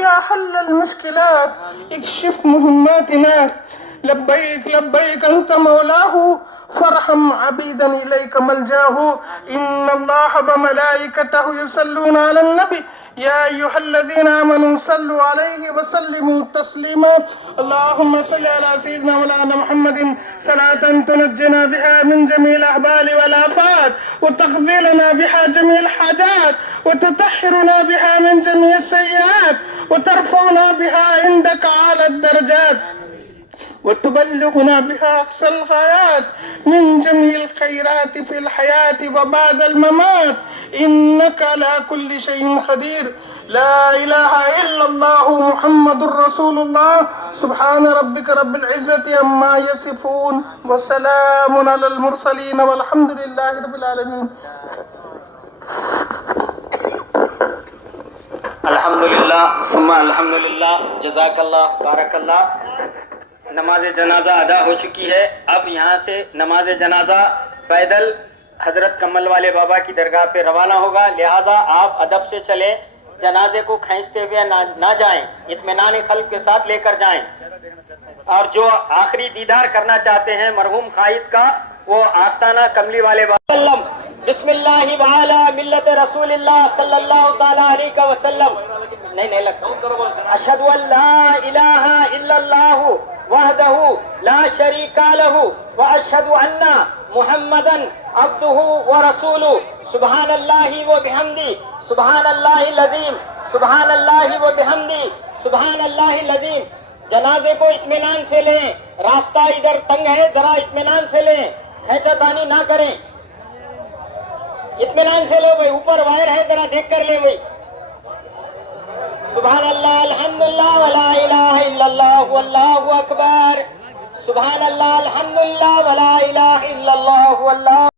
या हल्ल मुश्किलात इक्शिफ मुहिम्मातना लब्बैक अंत मौलाहु फरहम अबीदन इलैक मलजाहु इन्नल्लाह व मलाइकतहु युसल्लूना अलन नबी या अय्युहल्लज़ीना आमनू सल्लु अलैहि व सल्लिमू तस्लीमा अल्लाहुम्मा सल्लि अला सय्यिदिना मौलाना मुहम्मदिन सलातन तुनज्जिना बिहा मिन जमील अहबाल वल आफात व तक़ज़ी लना बिहा जमील हाजात व तुतahhiruna बिहा मिन जमील सय्यात व तरफ़उना बिहा इंदक आला दरजात وتبلغنا بها أقصى الغايات من جميع الخيرات في الحياة وبعد الممات إنك على كل شيء قدير لا إله إلا الله محمد رسول الله سبحان ربك رب العزة عما يصفون وسلام على المرسلين والحمد لله رب العالمين अल्हम्दुलिल्लाह सुम्मा अल्हम्दुलिल्लाह जज़ाकल्लाह बारकल्लाह। नमाज जनाजा अदा हो चुकी है। अब यहाँ से नमाज जनाजा पैदल हजरत कमल वाले बाबा की दरगाह पे रवाना होगा, लिहाजा आप अदब से चलें, जनाजे को खींचते हुए ना जाएं, इत्मीनान क़ल्ब के साथ लेकर जाएं। और जो आखिरी दीदार करना चाहते हैं मरहूम खाइद का, वो आस्ताना कमली वाले बाबा बिस्मिल्लाहि व अला मिल्लत रसूलिल्लाह सल्लल्लाहु तआला अलैहि वसल्लम नहीं लगता अशहदु अल्ला इलाहा इल्लल्लाहु वहदहु ला शरीका लहु व अशहदु अन्ना मुहम्मदन अब्दुहु व रसूलुहु सुब्हानल्लाहि व बिहम्दी सुब्हानल्लाहिल अज़ीम सुब्हानल्लाहि व बिहम्दी सुब्हानल्लाहिल अज़ीम। जनाजे को इत्मीनान से लें, रास्ता इधर तंग है, जरा इत्मीनान से लें, खींचातानी ना करें, इत्मीनान से लो भाई, ऊपर वायर है जरा देख कर ले भाई। सुभान अल्लाह अल्हम्दुलिल्लाह वला इलाहा इल्लल्लाह वल्लाहु अकबर। सुभान अल्लाह अल्हम्दुलिल्लाह वला इलाहा इल्लल्लाह वल्लाहु